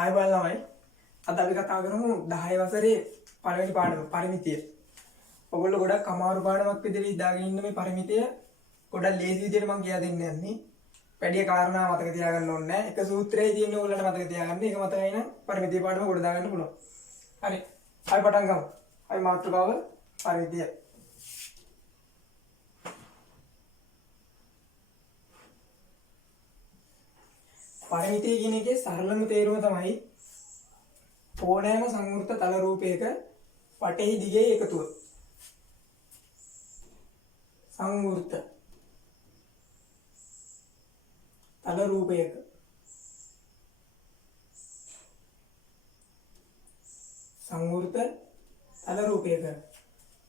ආය බලනවායි අද අපි කතා කරමු 10 වසරේ පළවෙනි පාඩම පරිමිතිය. ඔයගොල්ලෝ ගොඩක් අමාරු පාඩමක් විදිහට ඉදාගෙන ඉන්න මේ පරිමිතිය ගොඩක් ලේසි විදිහට මම කියා දෙන්න යන්නේ. වැඩි කාරණා මතක තියාගන්න ඕනේ නැහැ. එක සූත්‍රයේ තියෙන ඕගොල්ලන්ට මතක තියාගන්න. ඒක මතකයි නම් පරිමිතිය පාඩම ගොඩ දාගන්න පුළුවන්. හරි. ආයි පටන් ගමු. ආයි මාතෘකාව පරිමිතිය. පරිමිතිය කියන එකේ සරලම තේරුම තමයි ඕනෑම සංවෘත තල රූපයක වටෙහි දිගේ එකතුව. සංවෘත තල රූපයක තල රූපයක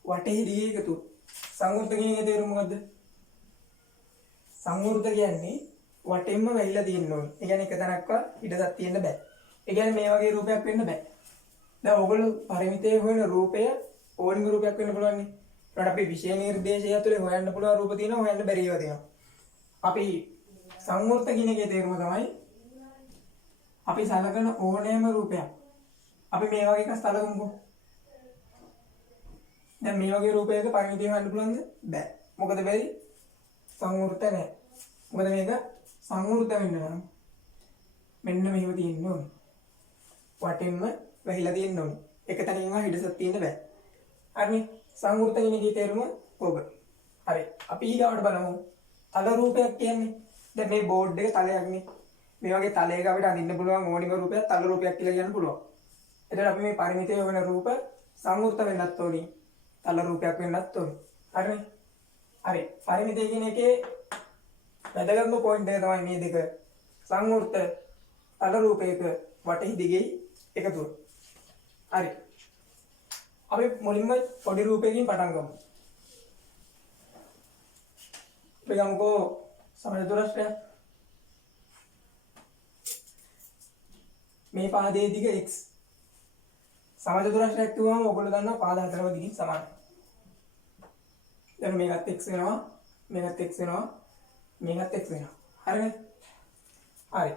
වටෙහි දිගේ එකතුව. සංවෘත කියන එකේ තේරුම මොකද්ද? සංවෘත කියන්නේ වටෙන්ම වැහිලා තියෙන්න ඕනේ. ඒ කියන්නේ එක තැනක්වත් ඉඩසක් තියෙන්න බෑ. ඒ කියන්නේ මේ වගේ රූපයක් වෙන්න බෑ. දැන් ඔයගොල්ලෝ පරිමිතයේ හොයන රූපය ඕනිම රූපයක් වෙන්න පුළුවන් නේ. ඒකට අපි විශේෂ නිර්දේශය ඇතුලේ හොයන්න පුළුවන් රූප තියෙනවා, හොයන්න බැරි ඒවා තියෙනවා. අපි සංවෘත කියන එකේ තේරුම තමයි අපි සලකන ඕනෑම රූපයක්. අපි මේ වගේ එකක් සලකමුකෝ. දැන් මේ වගේ රූපයක පරිමිතිය හොයන්න පුළුවන්ද? බෑ. මොකද බැරි? සංවෘත නැහැ. මොකද මේක සංවෘත වෙන්න නම් මෙන්න මෙහෙම තියෙන්න ඕනේ. වටෙන්ම වැහිලා තියෙන්න ඕනේ. එක තැනකින්වත් හිඩසක් තියෙන්න බෑ. හරිනේ. සංවෘත කියන එකේ තේරුම ඕක. හරි. අපි ඊගාවට බලමු. තල රූපයක් කියන්නේ දැන් මේ බෝඩ් එක තලයක්නේ. මේ වගේ තලයක අපිට අඳින්න පුළුවන් ඕනිම රූපයක් තල රූපයක් කියලා කියන්න පුළුවන්. එතකොට අපි මේ පරිමිතයේ වෙන රූප සංවෘත වෙන්නත් ඕනේ. තල රූපයක් වෙන්නත් ඕනේ. හරිනේ. හරි. පරිමිතය කියන එකේ වැදගත්ම පොයින්ට් එක තමයි මේ දෙක. සංවෘත තල රූපයක වටෙහි දිගේ එකතුව. හරි. අපි මුලින්ම පොඩි රූපයකින් පටන් ගමු. අපි ගමුකෝ සමජතුරස්‍රය. මේ පාදයේ දිග x. සමජතුරස්‍රයක් කිව්වම ඔයගොල්ලෝ දන්නවා පාද හතරම දිගින් සමානයි. දැන් මේකත් x වෙනවා, මේකත් x වෙනවා, මේකත් x වෙනවා. හරිනේ? හරි.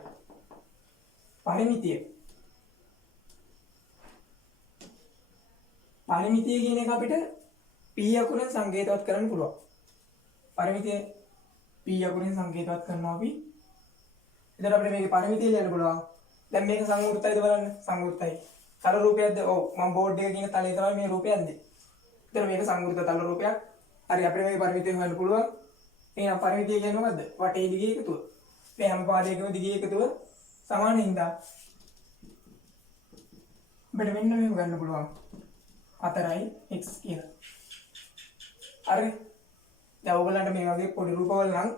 පරිමිතිය කියන එක අපිට p අකුරෙන් සංකේතවත් කරන්න පුළුවන්. පරිමිතිය p අකුරෙන් සංකේතවත් කරනවා අපි. එතකොට අපිට මේකේ පරිමිතිය ලියන්න පුළුවන්. දැන් මේක සංවෘතයිද බලන්න. සංවෘතයි. තල රූපයක්ද? ඔව්. මම බෝඩ් එකේ කියන තලයේ තමයි මේ රූපය යන්නේ. එතකොට මේක සංවෘත තල රූපයක්. හරි. අපිට මේකේ පරිමිතිය හොයන්න පුළුවන්. එහෙනම් පරිමිතිය කියන්නේ මොකද්ද? වටේ දිගේ එකතුව. මේ හැම පාදයකම දිගේ එකතුව සමාන හින්දා අපිට මෙන්න මේක ගන්න පුළුවන්. 4x කියලා. හරි. දැන් ඔයගලන්ට මේ වගේ පොඩි රූපවල නම්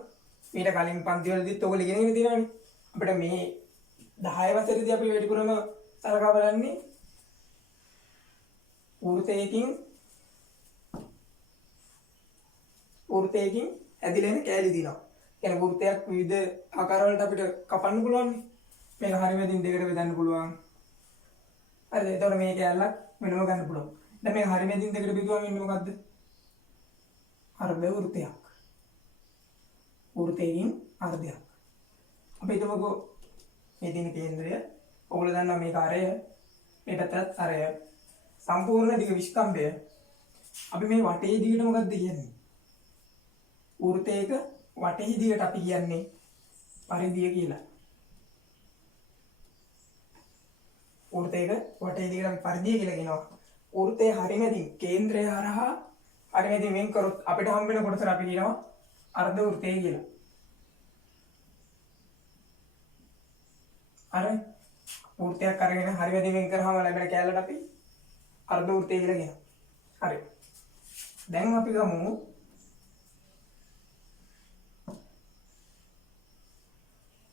ඊට කලින් පන්ති වලදීත් ඔයගොල්ලෝ ඉගෙනගෙන තියෙනවානේ. අපිට මේ 10 වසරේදී අපි වැඩිපුරම සලකා බලන්නේ වෘතයකින් ඇදිලා එන කෑලි දිනවා. කියන්නේ වෘතයක් විවිධ ආකාර වලට අපිට කපන්න පුළුවන් නේ. මේක හරියටම දෙකට බෙදන්න පුළුවන්. හරිද? එතකොට මේ කෑල්ලක් වෙනම ගන්න පුළුවන්. දැන් මේක හරියටම දෙකට බෙදුවම ඉන්නේ මොකද්ද? අර්ධ වෘතයක්. වෘතයෙන් අර්ධයක්. අපි හිතමුකෝ මේ දින කේන්ද්‍රය. ඔයගොල්ලෝ දන්නවා මේක අරය, මේ පැත්තත් අරය. සම්පූර්ණ දිග විස්කම්භය. අපි මේ වටේ දිගට මොකද්ද කියන්නේ? වෘතයක වටෙහි දිගට අපි කියන්නේ පරිධිය කියලා. වෘතයක වටෙහි දිගට අපි පරිධිය කියලා කියනවා. වෘතයේ හරිමැදින් කේන්ද්‍රය හරහා හරිමැදින් වෙන් කරොත් අපිට හම්බ වෙන කොටසට අපි කියනවා අර්ධ වෘතය කියලා. හරි. වෘතයක් අරගෙන හරිමැදින් වෙන් කරාම ලැබෙන කෑල්ලට අපි අර්ධ වෘතය කියලා කියනවා. හරි. දැන් අපි ගමු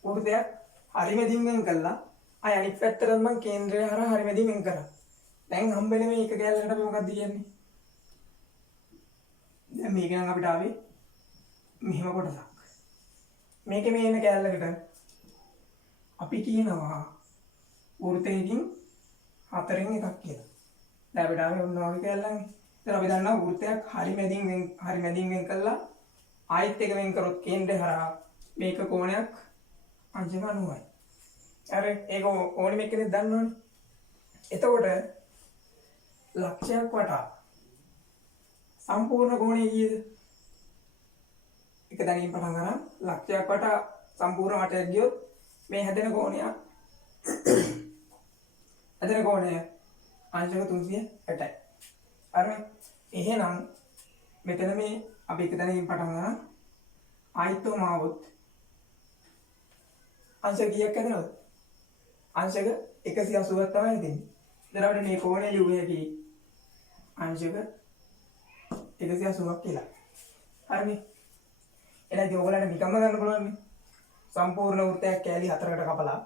වෘතයක් හරිමැදින් වෙන් කළා. ආය අනිත් පැත්තට මම කේන්ද්‍රය හරහා හරිමැදින් වෙන් කරා. දැන් හම්බෙන්නේ මේ එක කෑල්ලකට අපි මොකක්ද කියන්නේ? දැන් මේක නම් අපිට ආවේ මෙහෙම කොටසක්. මේකේ මේ එන කෑල්ලකට අපි කියනවා වෘතයකින් 4න් එකක් කියලා. දැන් අපිට ආවේ ඔන්න ඔය කෑල්ලන්නේ. දැන් අපි දන්නවා වෘතයක් හරිමැදින් වෙන් කළා ආයෙත් එක වෙන් කරොත් කේන්ද්‍රය හරහා මේක කෝණයක් අංශක 90යි. අර ඒක ඕනෙම එක්කෙනෙක් දන්නවනේ. එතකොට ලක්ෂයක් වටා සම්පූර්ණ කෝණය කීයද? එක දැනින් පටන් ගන්න ලක්ෂයක් වටා සම්පූර්ණ වටයක් ගියොත් මේ හැදෙන කෝණය අංශක 360යි. හරිනේ. එහෙනම් මෙතන මේ අපි එක දැනකින් පටන් ගන්න ආයතෝ මාවොත් අංශක කීයක් හැදෙනවද? අංශක 180ක් තමයි දෙන්නේ. ඊට අපිට මේ කෝණය ලියුවේ කි අංශක 180ක් කියලා. හරිනේ. එහෙනම් ඉතින් ඔයගොල්ලන්ට නිකම්ම ගන්න පුළුවන් නේ. සම්පූර්ණ වෘත්තයක් කෑලි 4කට කපලා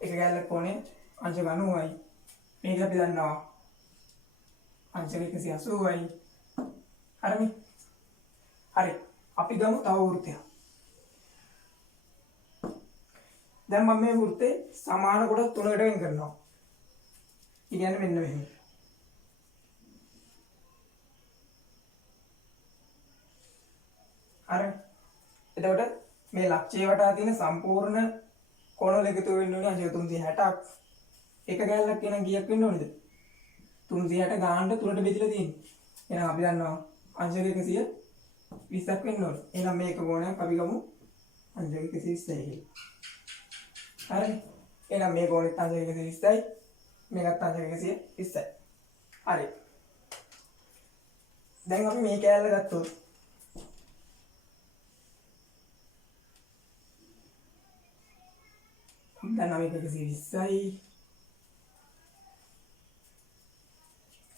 එක කෑල්ලක් කෝණය අංශක 90යි. මේක අපි දන්නවා අංශක 180යි. හරිනේ. හරි. අපි ගමු තව වෘත්තයක්. දැන් මම මේ වෘත්තේ සමාන කොටස් තුනකට වෙන් කරනවා. කියන්නේ මෙන්න මෙහෙම. හරි. එතකොට මේ ලක්ෂ්‍ය වටා තියෙන සම්පූර්ණ කෝණ වල එකතු වෙන්න ඕනේ අංශක 360ක්. එක කෑල්ලක් කියන කීයක් වෙන්න ඕනේද? 360 ගානට තුනට බෙදලා තියෙන්නේ. එහෙනම් අපි දන්නවා අංශක 120ක් වෙන්න ඕනේ. එහෙනම් මේක කෝණයක් අපි ගමු අංශක 120යි කියලා. හරි. එහෙනම් මේ කෝණෙත් අංශක 120යි. මේකත් අංශක 120යි. හරි. දැන් අපි මේ කෑල්ල ගත්තොත් දැන් අපි 120යි.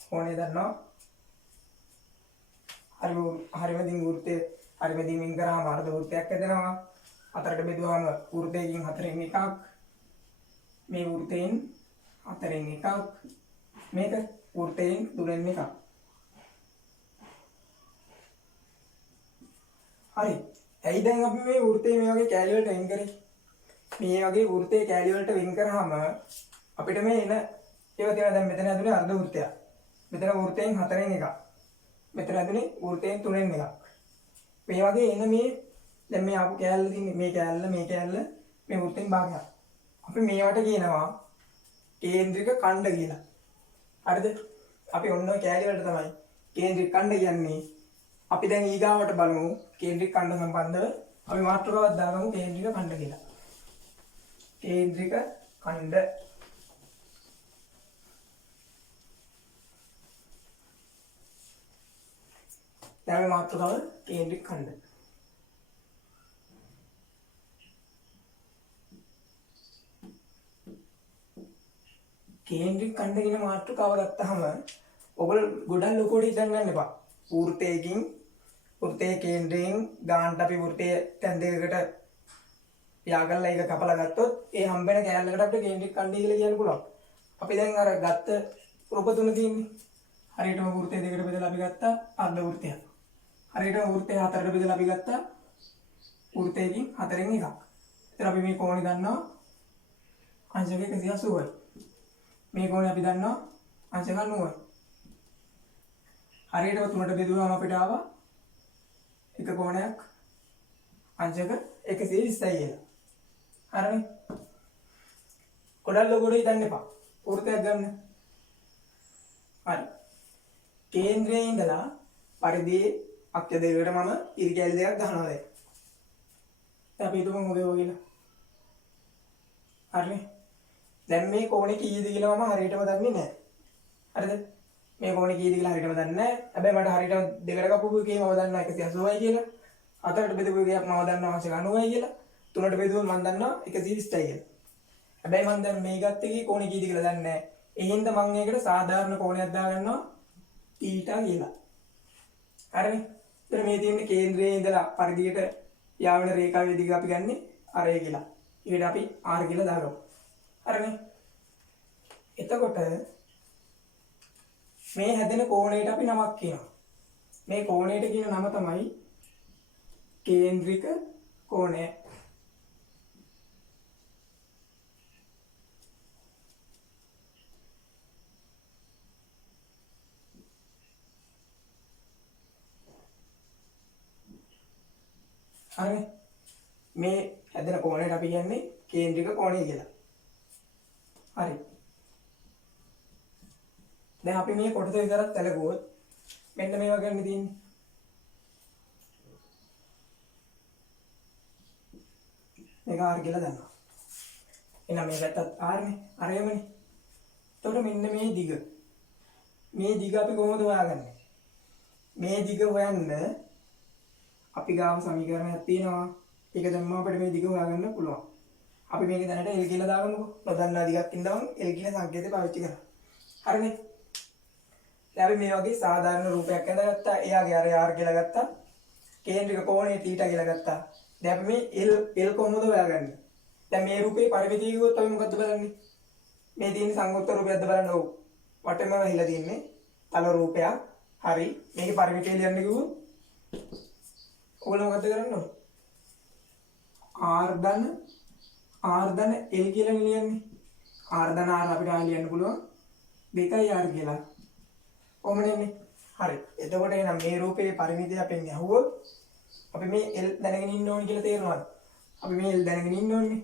කෝණය දන්නවා. හරිම දින් වෘත්තය හරිම දින් වින් කරාම අර්ධ වෘත්තයක් හැදෙනවා. හතරට බෙදුවාම වෘත්තයකින් හතරෙන් එකක්. මේ වෘත්තයෙන් හතරෙන් එකක්. මේක වෘත්තයෙන් තුනෙන් එකක්. හරි. ඇයි දැන් අපි මේ වෘත්තේ මේ වගේ කෑලි වලට වෙන් කරේ? මේ වගේ වෘත්තේ කෑලි වලට වෙන් කරාම අපිට මේ එන ඒවා තියෙනවා. දැන් මෙතන ඇතුලේ අර්ධ වෘත්තයක්. මෙතන වෘත්තයෙන් හතරෙන් එකක්. මෙතන ඇතුලේ වෘත්තයෙන් තුනෙන් එකක්. මේ වගේ එන මේ දැන් මේ ආපු කෑල්ල තියෙන්නේ මේ කෑල්ල මේ වෘත්තයෙන් භාගයක්. අපි මේවට කියනවා කේන්ද්‍රික ඛණ්ඩ කියලා. හරිද? අපි ඔන්න ඔය කෑලි වලට තමයි කේන්ද්‍රික ඛණ්ඩ කියන්නේ. අපි දැන් ඊගාවට බලමු කේන්ද්‍රික ඛණ්ඩ සම්බන්ධව අපි මාතෘකාවක් දාගමු කේන්ද්‍රික ඛණ්ඩ කියලා. කේන්ද්‍රික ඛණ්ඩ දැන් මාතෘකාව කේන්ද්‍රික ඛණ්ඩ. කේන්ද්‍රික ඛණ්ඩ කියන මාතෘකාව ගත්තාම ඔයගොල්ලෝ ගොඩක් ලොකුවට හිතන්න ගන්න එපා. වෘත්තයේ කේන්ද්‍රයෙන් ගානට අපි වෘත්තයේ තැන් දෙකකට යාගල්ලා එක කපලා ගත්තොත් ඒ හම්බෙන කෑල්ලකට අපිට කේන්ද්‍රික ඛණ්ඩය කියලා කියන්න පුළුවන්. අපි දැන් අර ගත්ත රූප තුන තියෙන්නේ. හරියටම වෘත්තය දෙකට බෙදලා අපි ගත්තා අර්ධ වෘත්තයක්. හරියටම වෘත්තය හතරට බෙදලා අපි ගත්තා වෘත්තයකින් හතරෙන් එකක්. එතන අපි මේ කෝණය දන්නවා අංශක 180යි. මේ කෝණය අපි දන්නවා අංශක 90යි. හරියටම තුනට බෙදුවාම අපිට ආවා එක කෝණයක් අංශක 120යි කියලා. හරිනේ. ගොඩක් ලොකුට හිතන්න එපා. වෘත්තයක් ගන්න. හරි. කේන්ද්‍රයේ ඉඳලා පරිධියේ අක්ෂ දෙකකට මම ඉරි කැලි දෙකක් ගහනවා දැන්. දැන් අපි හිතමු මොකද කියලා. හරිනේ. දැන් මේ කෝණේ කීයද කියලා මම හරියටම දන්නේ නැහැ. හරිද? මේ කෝණේ කීයද කියලා හරියටම දන්නේ නැහැ. හැබැයි මට හරියටම දෙකට කපපු එකේ මම දන්නවා 180යි කියලා. හතරට බෙදපු එකේ මම දන්නවා අංශක 90යි කියලා. තුනට බෙදුවොත් මම දන්නවා 120යි කියලා. හැබැයි මම දැන් මේ ගත්ත එකේ කෝණේ කීයද කියලා දන්නේ නැහැ. එහෙනම් මම ඒකට සාධාරණ කෝණයක් දාගන්නවා තීටා කියලා. හරිනේ. එතන මේ තියෙන්නේ කේන්ද්‍රයේ ඉඳලා පරිධියට යාවන රේඛාවේ දිග අපි ගන්නෙ r කියලා. ඊට අපි r කියලා දාගමු. හරිනේ. එතකොට මේ හැදෙන කෝණයට අපි නමක් කියනවා. මේ කෝණයට කියන නම තමයි කේන්ද්‍රික කෝණය. හරි මේ හැදෙන කෝණයට අපි කියන්නේ කේන්ද්‍රික කෝණය කියලා. හරි. දැන් අපි මේ කොටස විතරක් සැලකුවොත් මෙන්න මේ වගේ නේ තියෙන්නේ. මේක R කියලා දන්නවා. එහෙනම් මේ පැත්තත් R නේ. අරයමනේ. එතකොට මෙන්න මේ දිග. මේ දිග අපි කොහොමද හොයාගන්නේ? මේ දිග හොයන්න අපි ගාව සමීකරණයක් තියෙනවා. ඒක දැම්මම අපිට මේ දිග හොයාගන්න පුළුවන්. අපි මේක දැනට L කියලා දාගමුකෝ. නොදන්නා දිගක් ඉඳන් L කියන සංකේතය පාවිච්චි කරා. හරිනේ. දැන් අපි මේ වගේ සාධාරණ රූපයක් ඇඳගත්තා. එයාගේ අර R කියලා ගත්තා. කේන්ද්‍රික කෝණය θ කියලා ගත්තා. දැන් අපි මේ L කොහොමද හොයාගන්නේ? දැන් මේ රූපේ පරිමිතිය කිව්වොත් අපි මොකද්ද බලන්නේ? මේ තියෙන සංයුක්ත රූපයක්ද බලන්න ඕ. වටේම වෙහිලා තියෙන්නේ තල රූපයක්. හරි. මේකේ පරිමිතිය ලියන්න කිව්වොත් ඔයගොල්ලෝ මොකද්ද කරන්න ඕන? R ධන L කියලා ලියන්නේ. R ධන R අපිට ලියන්න පුළුවන් 2R කියලා. කොහොමදන්නේ? හරි. එතකොට එහෙනම් මේ රූපේ පරිමිතිය අපෙන් ඇහුවොත් අපි මේ L දැනගෙන ඉන්න ඕනේ කියලා තේරෙනවද? අපි මේ L දැනගෙන ඉන්න ඕනේ.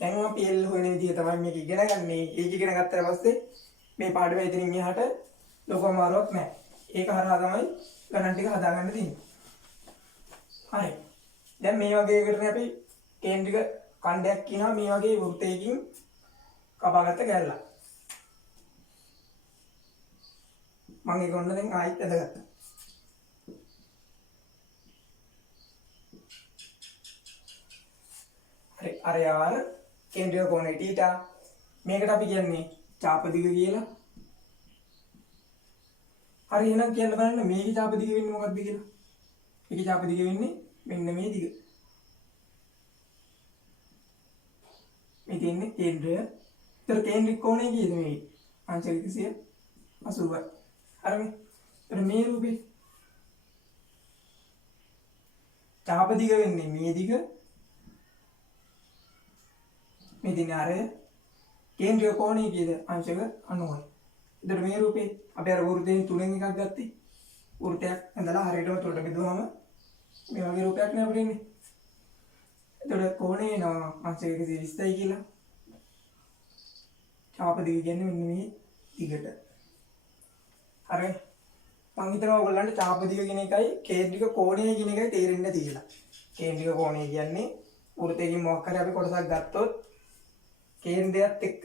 දැන් අපි L හොයන විදිය තමයි මේක ඉගෙන ගන්න. ඒක ඉගෙන ගත්තාට පස්සේ මේ පාඩම ඉදිරින් එහාට ලොකු අමාරුවක් නැහැ. ඒක හරහා තමයි ගණන් ටික හදාගන්න තියෙන්නේ. හරි. දැන් මේ වගේ එකකටනේ අපි කේන්ද්‍රික ඛණ්ඩයක් කියනවා මේ වගේ වෘත්තයකින් කපාගත්ත කැල්ලක්. මම ඒක ඔන්න දැන් ආයෙත් ඇදගත්තා. හරි. අර යාර කේන්ද්‍රික කෝණය θ. මේකට අපි කියන්නේ චාප දිග කියලා. හරි. එහෙනම් කියන්න බලන්න මේකේ චාප දිග වෙන්නේ මොකක්ද කියලා. මේකේ චාප දිග වෙන්නේ මෙන්න මේ දිග. මේ තියෙන්නේ කේන්ද්‍රය. ඒතර කේන්ද්‍රික කෝණය කීයද මේ? අංශක 180යි. හරිනේ. ඒතර මේ රූපේ චාප දිග වෙන්නේ මේ දිග. මේ දින ආරය කේන්ද්‍රික කෝණය කීයද? අංශක 90යි. ඒතර මේ රූපේ අපි අර වෘත්තයෙන් තුනෙන් එකක් ගත්තේ. වෘත්තයක් ඇඳලා හරියටම තුනට බෙදුවාම මේ වගේ රූපයක් නේ අපිට එන්නේ. එතකොට කෝණය එනවා අංශක 120යි කියලා. චාප දිග කියන්නේ මෙන්න මේ දිගට. හරි. මම හිතනවා ඔයගොල්ලන්ට චාප දිග කියන එකයි කේන්ද්‍රික කෝණය කියන එකයි තේරෙන්න තියෙලා. කේන්ද්‍රික කෝණය කියන්නේ වෘත්තයකින් මොකක් හරි අපි කොටසක් ගත්තොත් කේන්ද්‍රයත් එක්ක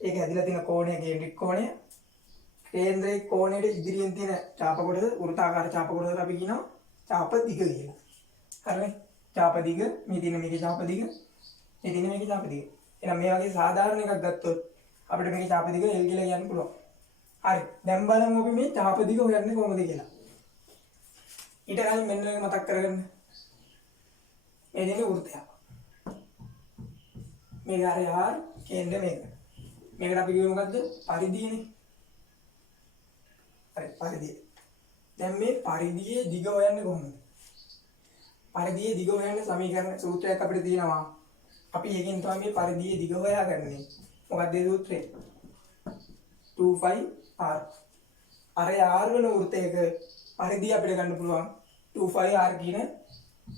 ඒක හැදිලා තියෙන කෝණය කේන්ද්‍රික කෝණය. කේන්ද්‍රයේ කෝණයට ඉදිරියෙන් තියෙන චාප කොටස වෘත්තාකාර චාප කොටසට අපි කියනවා චාප දිග කියලා. හරිනේ. චාප දිග මේ තියෙන මේකේ චාප දිග මේ තියෙන මේකේ චාප දිග. එහෙනම් මේ වගේ සාධාරණ එකක් ගත්තොත් අපිට මේකේ චාප දිග L කියලා කියන්න පුළුවන්. හරි. දැන් බලමු අපි මේ චාප දිග හොයන්නේ කොහොමද කියලා. ඊට කලින් මෙන්න මේක මතක් කරගන්න. මේ දෙන්නේ වෘත්තයක්. මේක හරි R කේන්ද්‍රය මේක. මේකට අපි කියමු මොකද්ද? පරිධියනේ. හරි පරිධිය. දැන් මේ පරිධියේ දිග හොයන්නේ කොහොමද? පරිධියේ දිග හොයන්න සමීකරණ සූත්‍රයක් අපිට තියෙනවා. අපි ඒකෙන් තමයි මේ පරිධියේ දිග හොයාගන්නේ. මොකක්ද ඒ සූත්‍රය? 2πr. අර r වෙන වෘත්තයක පරිධිය අපිට ගන්න පුළුවන් 2πr කියන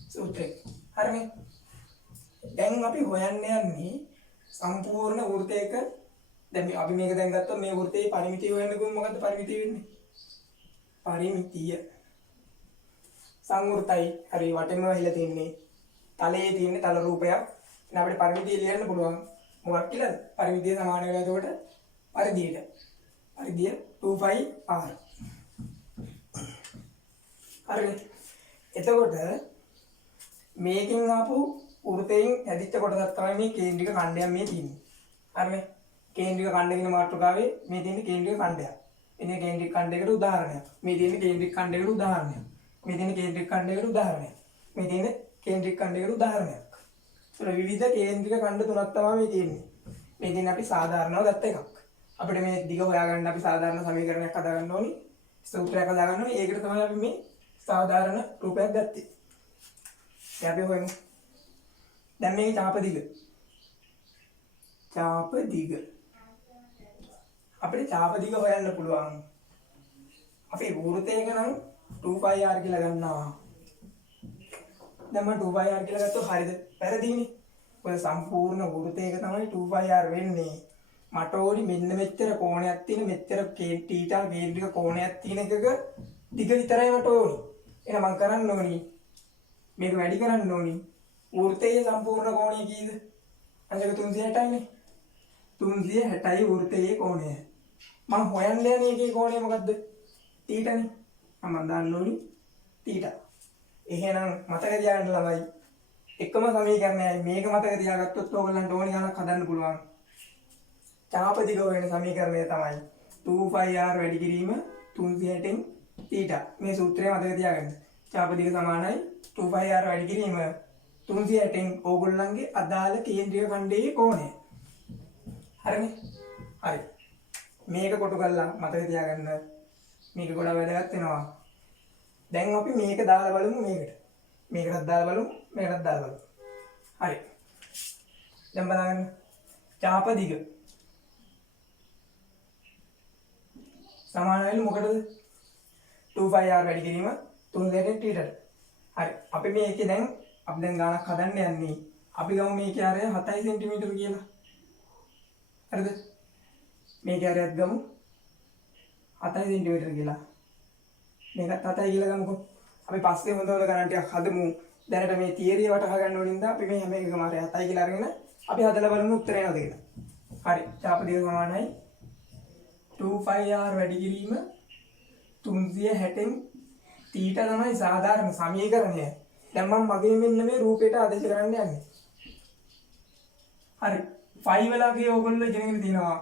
සූත්‍රය. හරිනේ. දැන් අපි හොයන්න යන්නේ සම්පූර්ණ වෘත්තයක. දැන් අපි මේක දැන් ගත්තොත් මේ වෘත්තයේ පරිමිතිය හොයන්න ගමු. මොකද්ද පරිමිතිය වෙන්නේ? පරිමිතිය සංවෘතයි. හරි වටේම වෙහිලා තින්නේ තලයේ තියෙන තල රූපයක්. එහෙනම් අපිට පරිමිතිය ලියන්න පුළුවන්. මොකක් කියලාද? පරිමිතිය සමාන වෙනවා එතකොට පරිධියට. පරිධිය 2πr. හරිනේ. එතකොට මේකෙන් ආපු වෘතයෙන් ඇදිච්ච කොටසක් තමයි මේ කේන්ද්‍රික ඛණ්ඩයක් මේ තියෙන්නේ. හරිනේ. කේන්ද්‍රික ඛණ්ඩ කියන මාතෘකාවේ මේ තියෙන කේන්ද්‍රික ඛණ්ඩයක්. එනේ කේන්ද්‍රික ඛණ්ඩයකට උදාහරණයක්. මේ තියෙන කේන්ද්‍රික ඛණ්ඩයකට උදාහරණයක්. මේ තියෙන කේන්ද්‍රික ඛණ්ඩයකට උදාහරණයක්. මේ තියෙන කේන්ද්‍රික ඛණ්ඩයකට උදාහරණයක්. ඒක විවිධ කේන්ද්‍රික ඛණ්ඩ තුනක් තමයි මේ තියෙන්නේ. මේ තියෙන අපි සාධාරණව ගත්ත එකක්. අපිට මේ දිග හොයාගන්න අපි සාධාරණ සමීකරණයක් හදාගන්න ඕනි. සූත්‍රයක් හදාගන්න ඕනි. ඒකට තමයි අපි මේ සාධාරණ රූපයක් ගත්තේ. දැන් අපි හොයමු. දැන් මේකේ චාප දිග. චාප දිග. අපිට චාප දිග හොයන්න පුළුවන්. අපි වෘත්තයක නම් 2πr කියලා ගන්නවා. දැන් මම 2πr කියලා ගත්තොත් හරියද? වැරදිනේ. ඔය සම්පූර්ණ වෘත්තයක තමයි 2πr වෙන්නේ. මට ඕනි මෙන්න මෙච්චර කෝණයක් තියෙන මෙච්චර තීටා කේන්ද්‍රික කෝණයක් තියෙන එකක දිග විතරයි මට ඕනි. එහෙනම් මම කරන්න ඕනි මේක වැඩි කරන්න ඕනි. වෘත්තයේ සම්පූර්ණ කෝණය කීයද? අංශක 360යිනේ. 360යි වෘත්තයේ කෝණය. මම හොයන්න යන්නේ මේකේ කෝණය මොකද්ද? තීටානේ. මම දාන්න ඕනි තීටා. එහෙනම් මතක තියාගන්න ළමයි. එකම සමීකරණයයි මේක මතක තියාගත්තොත් ඕගොල්ලන්ට ඕනි ගණක් හදන්න පුළුවන්. චාප දිග වෙන සමීකරණය තමයි 2πr වැඩි කිරීම 360න් තීටා. මේ සූත්‍රය මතක තියාගන්න. චාප දිග සමානයි 2πr වැඩි කිරීම 360න් ඕගොල්ලන්ගේ අදාළ කේන්ද්‍රීය ඛණ්ඩයේ කෝණය. හරිනේ? හරි. මේක කොටු කරලා මතක තියාගන්න. මේක ගොඩක් වැදගත් වෙනවා. දැන් අපි මේක දාලා බලමු මේකට. මේකටත් දාලා බලමු මේකටත් දාලා බලමු. හරි. දැන් බලන්න. චාප දිග සමානයි මොකටද? 2πr වැඩි කිරීම 360න් තීටාට. හරි. අපි මේකේ දැන් අපි දැන් ගානක් හදන්න යන්නේ. අපි ගමු මේකේ ආරය 7 සෙන්ටිමීටර කියලා. හරිද? මේකේ ආරයත් ගමු 7 සෙන්ටිමීටර කියලා. මේකත් 7යි කියලා ගමුකෝ. අපි පස්සේ හොඳට ගණන් ටිකක් හදමු. දැනට මේ තියරිය වටහා ගන්න ඕනින්ද අපි මේ හැම එකකම ආරය 7යි කියලා අරගෙන අපි හදලා බලමු උත්තරය එනවද කියලා. හරි. චාප දිග සමානයි 2πr වැඩි කිරීම 360න් තීටා තමයි සාධාරණ සමීකරණය. දැන් මම මගේ මෙන්න මේ රූපයට ආදේශ කරන්න යන්නේ. හරි. 5 වෙලාගේ ඕගොල්ලෝ ඉගෙනගෙන තිනවා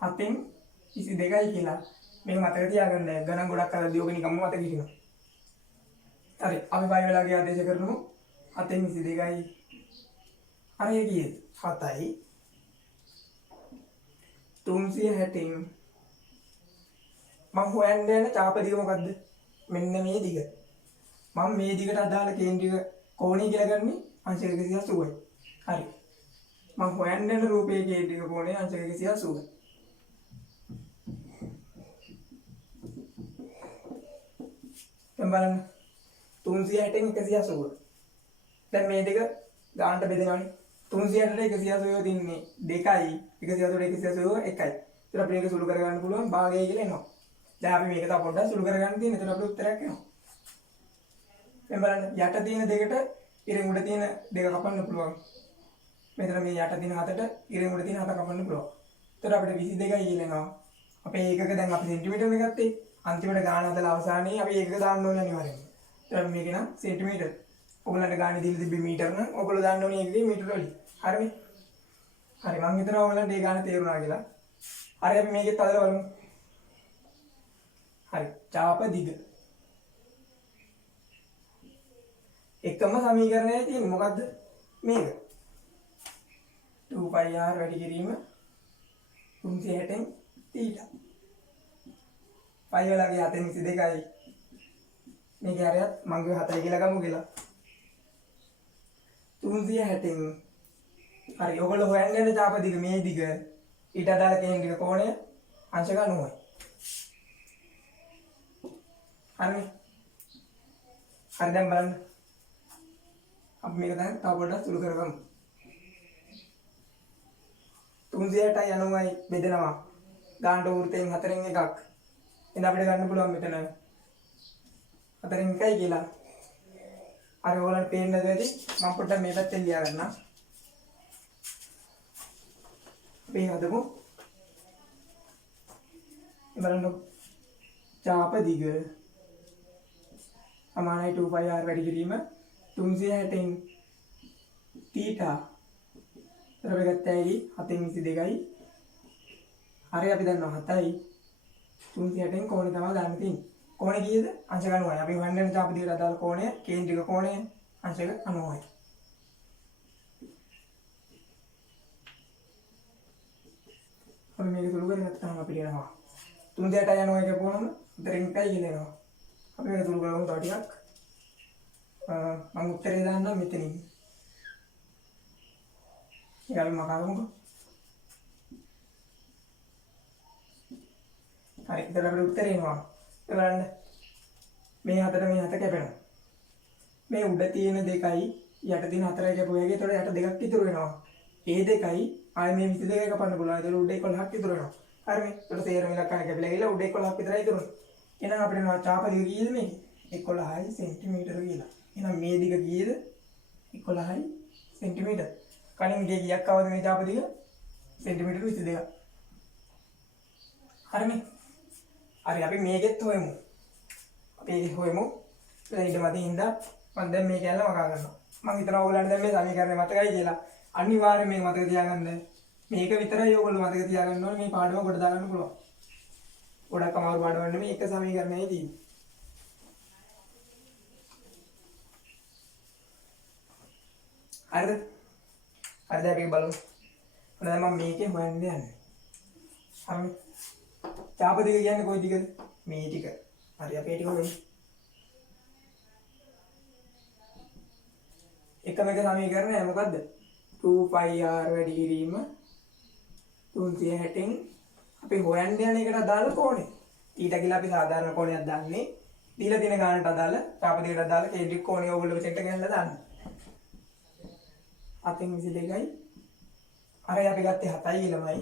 7න් 22යි කියලා. මේක මතක තියාගන්න. ගණන් ගොඩක් අරදී ඕක නිකම්ම මතක හිටිනවා. හරි. අපි 5 වෙලාගේ ආදේශ කරනමු 7න් 22යි. හරි කීයද? 7යි 360න් මම හොයන්න යන චාප දිග මොකද්ද? මෙන්න මේ දිග. මම මේ දිගට අදාළ කේන්ද්‍රික කෝණය කියලා ගන්නේ අංශක 180යි. හරි. මම හොයන්න යන රූපයේ කේන්ද්‍රික කෝණය අංශක 180යි. දැන් බලන්න 360න් 180. දැන් මේ දෙක ගානට බෙදෙනවානේ. 360ට 180 දින්නේ 2යි 180ට 180 1යි. ඒතර අපිට මේක සුළු කරගන්න පුළුවන් භාගය කියලා එනවා. දැන් අපි මේක තව පොඩ්ඩක් සුළු කරගන්න තියෙන. එතන අපිට උත්තරයක් එනවා. දැන් බලන්න යට තියෙන දෙකට ඉරෙන් උඩ තියෙන දෙක කපන්න පුළුවන්. මෙතන මේ යට තියෙන හතට ඉරෙන් උඩ තියෙන හත කපන්න පුළුවන්. එතකොට අපිට 22යි කියලා එනවා. අපේ ඒකක දැන් අපි සෙන්ටිමීටර් එක ගත්තේ. අන්තිමට ගාන හදලා අවසානයේ අපි ඒකක දාන්න ඕනේ අනිවාර්යෙන්ම. එතකොට මේක නම් සෙන්ටිමීටර්. ඔයගොල්ලන්ට ගානේ දීලා තිබ්බේ මීටර නම් ඔයගොල්ලෝ දාන්න ඕනේ ඒකේ මීටර වලින්. හරිනේ? හරි මම හිතනවා ඔයගොල්ලන්ට ඒ ගාන තේරුණා කියලා. හරි අපි මේකෙත් අදලා බලමු. හරි. චාප දිග. එකම සමීකරණයයි තියෙන්නේ මොකද්ද? මේක. 2πr වැඩි කිරීම 360න් තීටා. පයි වලගේ 7න් 22යි. මේකේ හරියත් මම ගිහ 7යි කියලා ගමු කියලා. 360න් හරි ඔයගොල්ලෝ හොයන්න යන චාප දිග මේ දිග ඊට අදාළ කේන්ද්‍රික කෝණය අංශක 90යි. හරි. හරි දැන් බලන්න. අපි මේක දැන් තව පොඩ්ඩක් සුළු කරගමු. 360යි 90යි බෙදෙනවා. ගානට වෘත්තයෙන් 4න් එකක්. එහෙනම් අපිට ගන්න පුළුවන් මෙතන 4න් එකයි කියලා. අර ඕගොල්ලන්ට පේන්නද ඇති? මම පොඩ්ඩක් මේ පැත්තෙන් ලියා ගන්නම්. මේ හදමු. බලන්න චාප දිග සමානයි 2πr වැඩි කිරීම 360න් තීටා. ඊට අපි ගත්තයි 7න් 22යි. හරි අපි දන්නවා 7යි 360න් කෝණය තමයි දාන්න තියෙන්නේ. කෝණය කීයද? අංශක 90යි. අපි හොයන්න චාප දිගට අදාළ කෝණය කේන්ද්‍රික කෝණය අංශක 90යි. අපි මේක සුළු කරගත්තාම අපිට එනවා 360යි 90යි කියපුවම 4න් එකයි කියලා එනවා. අපි මේක සුළු කරමු තව ටිකක්. මම උත්තරේ දාන්නම් මෙතනින්. ඊළඟ මකාගමුකෝ. හරි ඉතින් අපිට උත්තරේ එනවා. ඒ බලන්න. මේ හතට මේ හත කැපෙනවා. මේ උඩ තියෙන දෙකයි යට තියෙන හතරයි කැපුවා. ඒකේ ඒතකොට යට දෙකක් ඉතුරු වෙනවා. ඒ දෙකයි ආයෙ මේ 22 කපන්න පුළුවන්. ඒක උඩ 11ක් ඉතුරු වෙනවා. හරිනේ. ඒකට තේරෙම ඉලක්කන කැපිලා ගිහලා උඩ 11ක් විතරයි ඉතුරු වෙන්නේ. එහෙනම් අපිට නෝ චාප දිග කීයද මේකේ? 11යි සෙන්ටිමීටර කියලා. එහෙනම් මේ දිග කීයද? 11යි සෙන්ටිමීටර. කලින් ඉතින් කීයක් ආවද මේ චාප දිග? සෙන්ටිමීටර 22ක්. හරිනේ. හරි අපි මේකෙත් හොයමු. අපි ඒක හොයමු. ඊට මතින් හින්දා මම දැන් මේ කැලල මකා ගන්නවා. මම හිතනවා ඔයගොල්ලන්ට දැන් මේ සමීකරණය මතකයි කියලා. අනිවාර්යෙන් මේක මතක තියාගන්න. මේක විතරයි ඔයගොල්ලෝ මතක තියාගන්න ඕනේ. මේ පාඩම කොට දාගන්න පුළුවන්. ගොඩක් අමාරු පාඩමක් නෙමෙයි එක සමීකරණයයි තියෙන්නේ. හරිද? හරිද අපි බලමු. දැන් මම මේකේ හොයන්න යන්නේ. හරි. චාප දිග කියන්නේ කොයි දිගද? මේ ටික. හරි අපි ඒ ටික හොයමු. එකම එක සමීකරණය මොකද්ද? 2πr වැඩි කිරීම 360න් අපි හොයන්න යන එකට අදාළ කෝණය. ඊට කියලා අපි සාධාරණ කෝණයක් දාන්නේ. දීලා තියෙන ගානට අදාළ චාප දිගට අදාළ කේන්ද්‍රික කෝණය ඕගොල්ලෝ මෙතෙන්ට ගෙනල්ලා දාන්න. 7.22යි. අර අපි ගත්තේ 7යි ළමයි.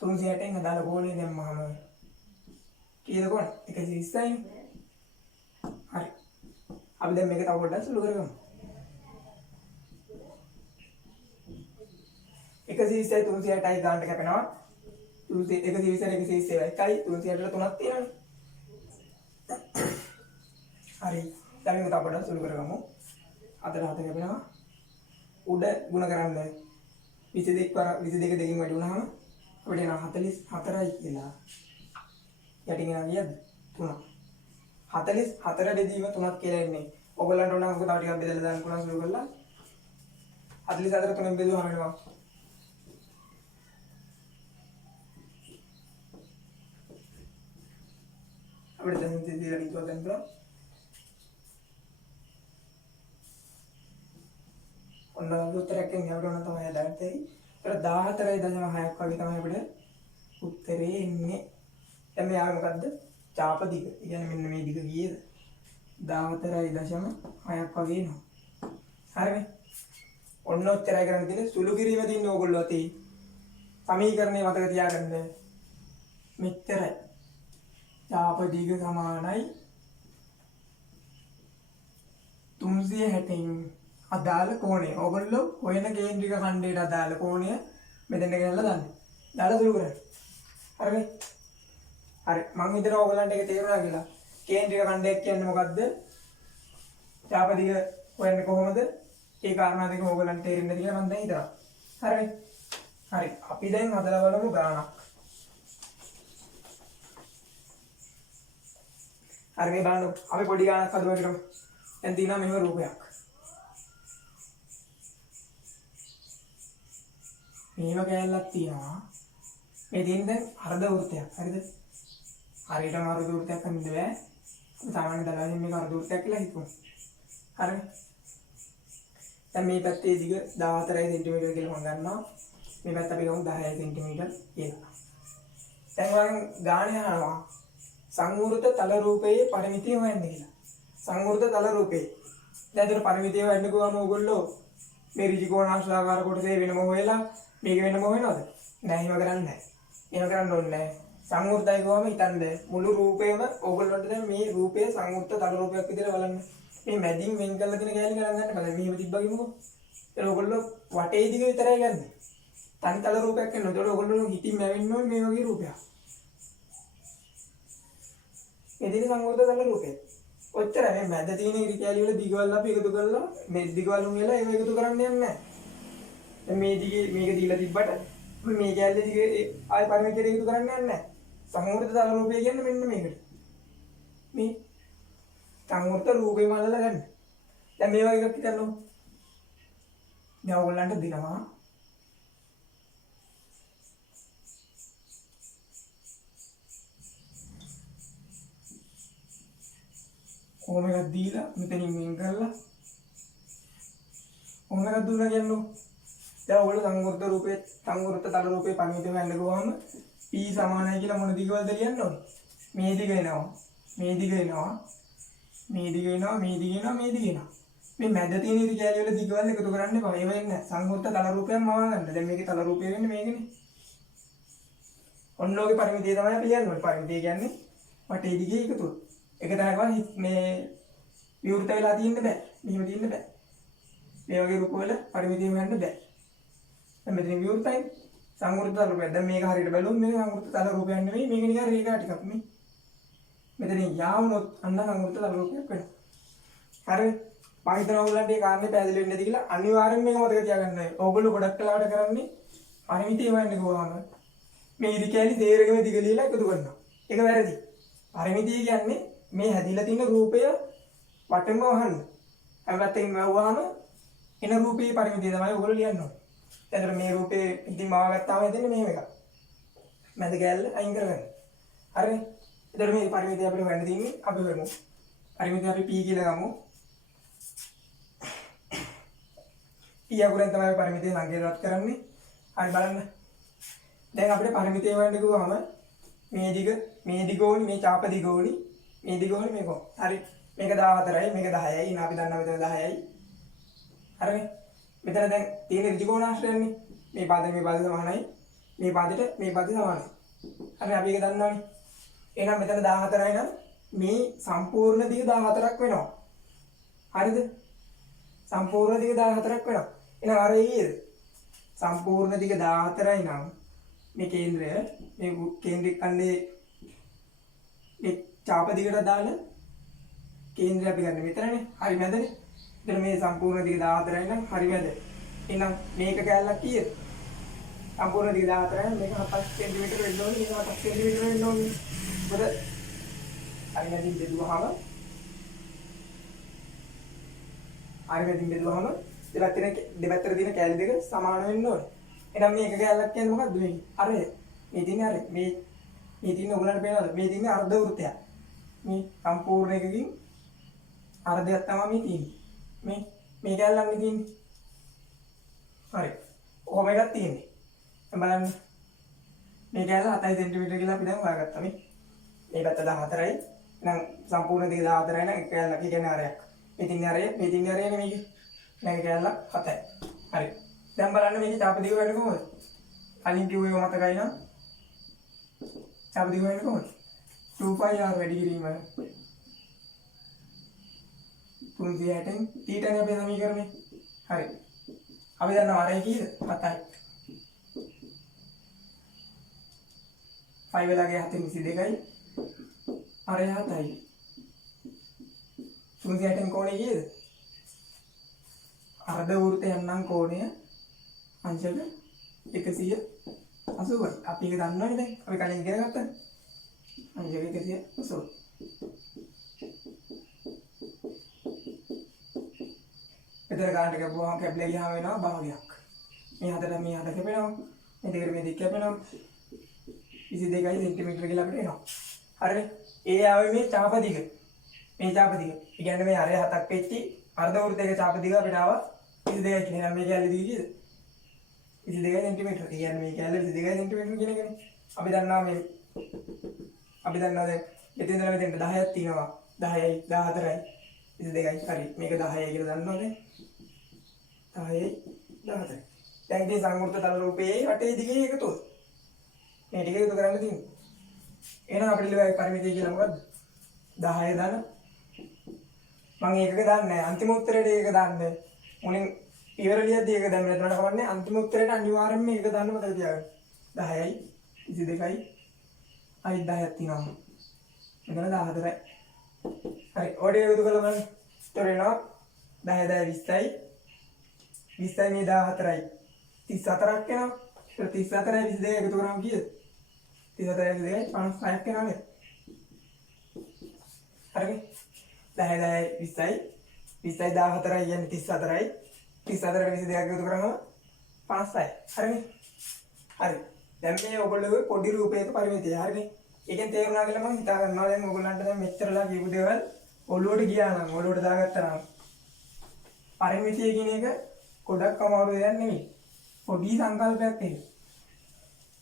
360න් අදාළ කෝණය දැම්මම කීයද කොහොමද? 120යි. හරි. අපි දැන් මේක තව පොඩ්ඩක් සුළු කරගමු. 120යි 360යි ගානට කැපෙනවා. 120යි 120යි 1යි 360ට 3ක් තියෙනවනේ. හරි. දැන් මේක තව පොඩ්ඩක් සුළු කරගමු. 4 කැපෙනවා. උඩ ಗುಣ කරන්න 22 දෙකින් වැඩි වුණාම අපිට එනවා 44යි කියලා. යටින් එනවා කීයද? 3. 44 බෙදීම 3ක් කියලා එන්නේ. ඔයගොල්ලන්ට ඕන නම් තව ටිකක් බෙදලා දාන්න පුළුවන් සුළු කරලා. 44 3ෙන් බෙදුවාම වෙනවා. අපිට දැන් ඉතින් ඉතුරු ගන්න පුළුවන්. ඔන්න උත්තරයක් එන්නේ අපිට ඕන තමයි හදාගත්තේ. ඒතර 14.6ක් වගේ තමයි අපිට උත්තරේ එන්නේ. දැන් මේ ආවේ මොකද්ද? චාප දිග. ඒ කියන්නේ මෙන්න මේ දිග කීයද? 14.6ක් වගේ එනවා. හරිනේ. ඔන්න උත්තරය කරන්න තියෙන්නේ සුළු කිරීම තියෙන්නේ ඕගොල්ලෝ අතේ. සමීකරණය මතක තියාගන්න. මෙච්චරයි. චාප දිග සමානයි 360න් අදාළ කෝණය. ඕගොල්ලෝ හොයන කේන්ද්‍රික ඛණ්ඩයට අදාළ කෝණය මෙතන ගෙනල්ලා දාන්න. දාලා සුළු කරන්න. හරිනේ. හරි මම හිතනවා ඔයගලන්ට ඒක තේරුණා කියලා. කේන්ද්‍රික ඛණ්ඩයක් කියන්නේ මොකද්ද? චාප දිග හොයන්නේ කොහොමද? ඒ කාරණා දෙක ඔයගලන්ට තේරෙන්නේ කියලා මම දැන් හිතනවා. හරිනේ. හරි අපි දැන් හදලා බලමු ගානක්. හරි මේ බලන්න අපි පොඩි ගානක් හදුවා කියලා. දැන් තියෙනවා මෙහෙම රූපයක්. මේව කැලලක් තියෙනවා. මේ තියෙන දැන් අර්ධ වෘත්තයක්. හරිද? හරියටම අර්ධ වෘත්තයක් හඳ බෑ. සාමාන්‍ය දලාවෙන් මේක අර්ධ වෘත්තයක් කියලා හිතමු. හරිනේ. දැන් මේ පැත්තේ දිග 14 සෙන්ටිමීටර කියලා මම ගන්නවා. මේ පැත්ත අපි ගමු 10 සෙන්ටිමීටර කියලා. දැන් මම ගාණය අහනවා සංවෘත තල රූපයේ පරිමිතිය හොයන්න කියලා. සංවෘත තල රූපේ. දැන් ඒතර පරිමිතිය හොයන්න ගියාම ඕගොල්ලෝ මේ ඍජුකෝණාශ්‍රාකාර කොටසේ වෙනම හොයලා මේක වෙනම හොයනවද? නෑ එහෙම කරන්නේ නෑ. එහෙම කරන්න ඕනේ නෑ. සංවෘතයි ගාම හිතන්න මුළු රූපේම ඕගොල්ලන්ට දැන් මේ රූපය සංවෘත තල රූපයක් විදිහට බලන්න. මේ මැදින් වෙන් කරලා තියෙන කැලේ ගණන් ගන්න බෑ. මෙහෙම තිබ්බා කිමුකෝ. ඒක ඕගොල්ලෝ වටේ දිග විතරයි ගන්න. තනි තල රූපයක් කරනවා. ඒතකොට ඕගොල්ලෝ හිතින් මැවෙන්න ඕනේ මේ වගේ රූපයක්. මේ දින සංවෘත තල රූපේ. ඔච්චරයි මේ මැද තියෙන ඉරි කැලේ වල දිගවල් අපි එකතු කරලා මේ දිගවල් උන් වෙලා ඒව එකතු කරන්න යන්නේ නැහැ. දැන් මේ දිගේ මේක දීලා තිබ්බට මේ කැලේ දිගේ ආය පරිමිතියට එකතු කරන්න යන්නේ නැහැ. සංවෘත තල රූපය කියන්නේ මෙන්න මේකට. මේ සංවෘත රූපේම අල්ලලා ගන්න. දැන් මේ වගේ එකක් හිතන්නකො. දැන් ඔයගොල්ලන්ට දෙනවා කොහොම එකක් දීලා මෙතනින් වෙන් කරලා කොහොම එකක් දුන්නා කියන්නකො. දැන් ඔයගොල්ලෝ සංවෘත තල රූපේ පරිමිතිය හොයන්න ගියාම p සමානයි කියලා මොන දිගවලද ලියන්න ඕනේ? මේ දිග එනවා. මේ දිග එනවා. මේ දිග එනවා. මේ දිග එනවා. මේ දිග එනවා. මේ මැද තියෙන ඉරි කැලි වල දිගවල එකතු කරන්න එපා. ඒ වෙන්නේ සංවෘත තල රූපයක් මවා ගන්න. දැන් මේකේ තල රූපය වෙන්නේ මේකනේ. ඔන්නෝගේ පරිමිතිය තමයි අපි කියන්නේ. පරිමිතිය කියන්නේ වටේ දිගේ එකතු. එක තැනකවත් මේ විවෘත වෙලා තියෙන්න බෑ. මෙහෙම තියෙන්න බෑ. මේ වගේ රූප වල පරිමිතිය හොයන්න බෑ. දැන් මෙතන විවෘතයි සංවෘත තල රූපයක්. දැන් මේක හරියට බැලුවොත් මේක සංවෘත තල රූපයක් නෙවෙයි. මේක නිකන් රේඛා ටිකක් නේ. මෙතන යාවුනොත් අන්න සංවෘත තල රූපයක් වෙනවා. හරි. මම හිතනවා ඔයගොල්ලන්ට මේ කාරණේ පැහැදිලි වෙන්නේ නැති කියලා. අනිවාර්යෙන් මේක මතක තියාගන්න ඕනේ. ඕගොල්ලෝ ගොඩක් කලාවට කරන්නේ පරිමිතිය හොයන්නේ කොහොමද? මේ ඉරි කැලි තේරෙකම දිග ලියලා එකතු කරනවා. ඒක වැරදි. පරිමිතිය කියන්නේ මේ හැදිලා තියෙන රූපය වටෙන්ම වහන්න. හැම පැත්තකින්ම වහුවාම එන රූපේ පරිමිතිය තමයි ඔයගොල්ලෝ ලියන්න ඕනේ. එතකොට මේ රූපේ ඉතින් මාව ගත්තාම එදෙන්නේ මෙහෙම එකක්. මැද කැල්ල අයින් කරගන්න. හරිනේ. එතකොට මේ පරිමිතිය අපිට හොයන්න තියෙන්නේ අපි හොයමු. පරිමිතිය අපි p කියලා ගමු. p අකුරෙන් තමයි පරිමිතිය සංකේතවත් කරන්නේ. හරි බලන්න. දැන් අපිට පරිමිතිය හොයන්න ගිහුවාම මේ දිග ඕනි, මේ චාප දිග ඕනි, මේ දිග ඕනි, මේක. හරි. මේක 14යි, මේක 10යි. ඉතින් අපි දන්නවා මෙතන 10යි. හරිනේ. මෙතන දැන් තියෙන ඍජුකෝණාශ්‍රයන්නේ. මේ පාදේ සමානයි. මේ පාදෙට මේ පාදේ සමානයි. හරි අපි ඒක දන්නවනේ. එහෙනම් මෙතන 14යි නම් මේ සම්පූර්ණ දිග 14ක් වෙනවා. හරිද? සම්පූර්ණ දිග 14ක් වෙනවා. එහෙනම් අර ඊයේද? සම්පූර්ණ දිග 14යි නම් මේ කේන්ද්‍රය මේ කේන්ද්‍රික ඛණ්ඩයේ මේ චාප දිගට දාලා කේන්ද්‍රය අපි ගන්න මෙතනනේ. හරි මැදනේ. එතන මේ සම්පූර්ණ දිග 14යි නම් හරි මැද. එහෙනම් මේක කැලලක් කීයද? සම්පූර්ණ දිග 14යි මේක 7 සෙන්ටිමීටර වෙන්න ඕනේ. මේක 7 සෙන්ටිමීටර වෙන්න ඕනේ. මොකද හරි මැදින් බෙදුවාම දෙපැත්තට තියෙන කැලි දෙක සමාන වෙන්න ඕනේ. එහෙනම් මේක කැලලක් කියන්නේ මොකද්ද මේ? අර මේ තියෙන අර මේ තියෙන උගලන්ට පේනවද? මේ තියෙන අර්ධ වෘත්තයක්. මේ සම්පූර්ණ එකකින් අර්ධයක් තමයි මේ තියෙන්නේ. මේ කැලලක් නේ තියෙන්නේ. හරි. කොහොම එකක් තියෙන්නේ. දැන් බලන්න. මේ කැලල 7 සෙන්ටිමීටර කියලා අපි දැන් හොයාගත්තා මේ. මේ පැත්ත 14යි. එහෙනම් සම්පූර්ණ දිග 14යි නම් එක කැලලක් කියන්නේ අරයක්. මේ තින්නේ අරය නෙමෙයි. මේක කැලලක් 7යි. හරි. දැන් බලන්න මේකේ චාප දිග වෙන්නේ කොහොමද? කලින් කිව්ව එක මතකයි නම් චාප දිග වෙන්නේ කොහොමද? 2πr වැඩි කිරීම 360න් θ නේ අපේ සමීකරණය. හරි. අපි දන්නවා අරයි කීයද? 7යි. 5 වෙලාගේ 7න් 22යි. අරය 7යි. 360න් කෝණය කීයද? අර්ධ වෘත්තයෙන් නම් කෝණය අංශක 180යි. අපි ඒක දන්නවනේ දැන්. අපි කලින් ඉගෙන ගත්තා. අංශක 180. මෙතන ගානට කැපුවාම කැපිලා ගියාම වෙනවා භාගයක්. මේ හතර කැපෙනවා. මේ දෙකට මේ දෙක කැපෙනවා. 22 සෙන්ටිමීටර කියලා අපිට එනවා. හරිනේ. ඒ ආවේ මේ චාප දිග. මේ චාප දිග. ඒ කියන්නේ මේ අරය 7ක් වෙච්චි අර්ධ වෘත්තයක චාප දිග අපිට ආවා 22යි කියන්නේ. මේ කැලේ දිග කීයද? 22 සෙන්ටිමීටර. ඒ කියන්නේ මේ කැලේ 22 සෙන්ටිමීටර කියන එකනේ. අපි දන්නවා දැන් මෙතෙන් ඉඳලා මෙතෙන්ට 10ක් තියෙනවා. 10යි 14යි 22යි. හරි. මේක 10යි කියලා දන්නවනේ. 10යි 14යි. දැන් ඉතින් සංවෘත තල රූපයේ වටේ දිගේ එකතුව. මේ ටික එකතු කරන්න තියෙනවා. එහෙනම් අපිට ලියලා පරිමිතිය කියලා මොකද්ද? 10 දාන මම ඒකක දාන්නේ නැහැ. අන්තිම උත්තරේට ඒක දාන්නේ. මුලින් ඉවර ලියද්දී ඒක දැම්ම නැත්නම් කවන්නේ අන්තිම උත්තරේට අනිවාර්යෙන්ම මේක දාන්න මතක තියාගන්න. 10යි 22යි අයි 10ක් තියෙනවා. මෙතන 14යි. හරි. ඔඩේ එකතු කළා බලන්න. ඒතර එනවා 10 20යි 20යි මේ 14යි 34ක් එනවා. ඒක 34යි 22 එකතු කරාම කීයද? 34යි 56ක් එනවා නේද? හරිනේ. 10 20යි 20යි 14යි කියන්නේ 34යි 34ට 22ක් එකතු කරාම 56යි. හරිනේ. හරි. දැන් මේ ඔයගොල්ලෝ පොඩි රූපයක පරිමිතිය. හරිනේ. ඒකෙන් තේරුණා කියලා මම හිතා ගන්නවා දැන් ඔයගොල්ලන්ට දැන් මෙච්චරලා කියපු දේවල් ඔළුවට ගියා නම් ඔළුවට දාගත්තා නම් පරිමිතිය කියන එක ගොඩක් අමාරු දෙයක් නෙමෙයි. පොඩි සංකල්පයක් ඒක.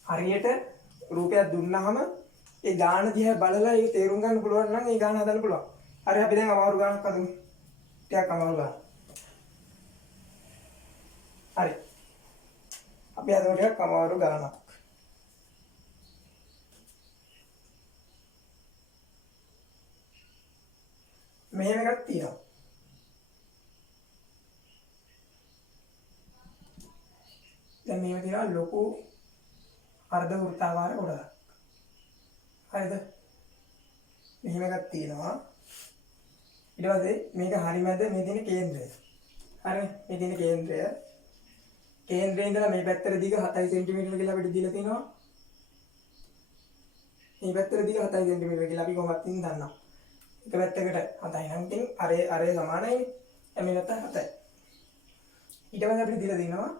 හරියට රූපයක් දුන්නාම ඒ ගාන දිහා බලලා ඒක තේරුම් ගන්න පුළුවන් නම් ඒ ගාන හදන්න පුළුවන්. හරි අපි දැන් අමාරු ගානක් හදමු. ටිකක් අමාරු ගාන. හරි. අපි අද ටිකක් අමාරු ගණනක්. මෙහෙම එකක් තියෙනවා. දැන් මේව තියෙනවා ලොකු අර්ධ වෘත්තාකාර කොටසක්. හරිද? මෙහෙම එකක් තියෙනවා. ඊට පස්සේ මේක හරි මැද මේ තියෙන කේන්ද්‍රය. හරිනේ? මේ තියෙන කේන්ද්‍රය. කේන්ද්‍රේ ඉඳලා මේ පැත්තට දිග 7 සෙන්ටිමීටර කියලා අපිට දීලා තියෙනවා. මේ පැත්තට දිග 7 සෙන්ටිමීටර කියලා අපි කොහොමද දන්නවා. එක පැත්තකට 7යි නම් ඉතින් අරේ සමානයි. දැන් මේ පැත්ත 7යි. ඊට පස්සේ අපිට දීලා තියෙනවා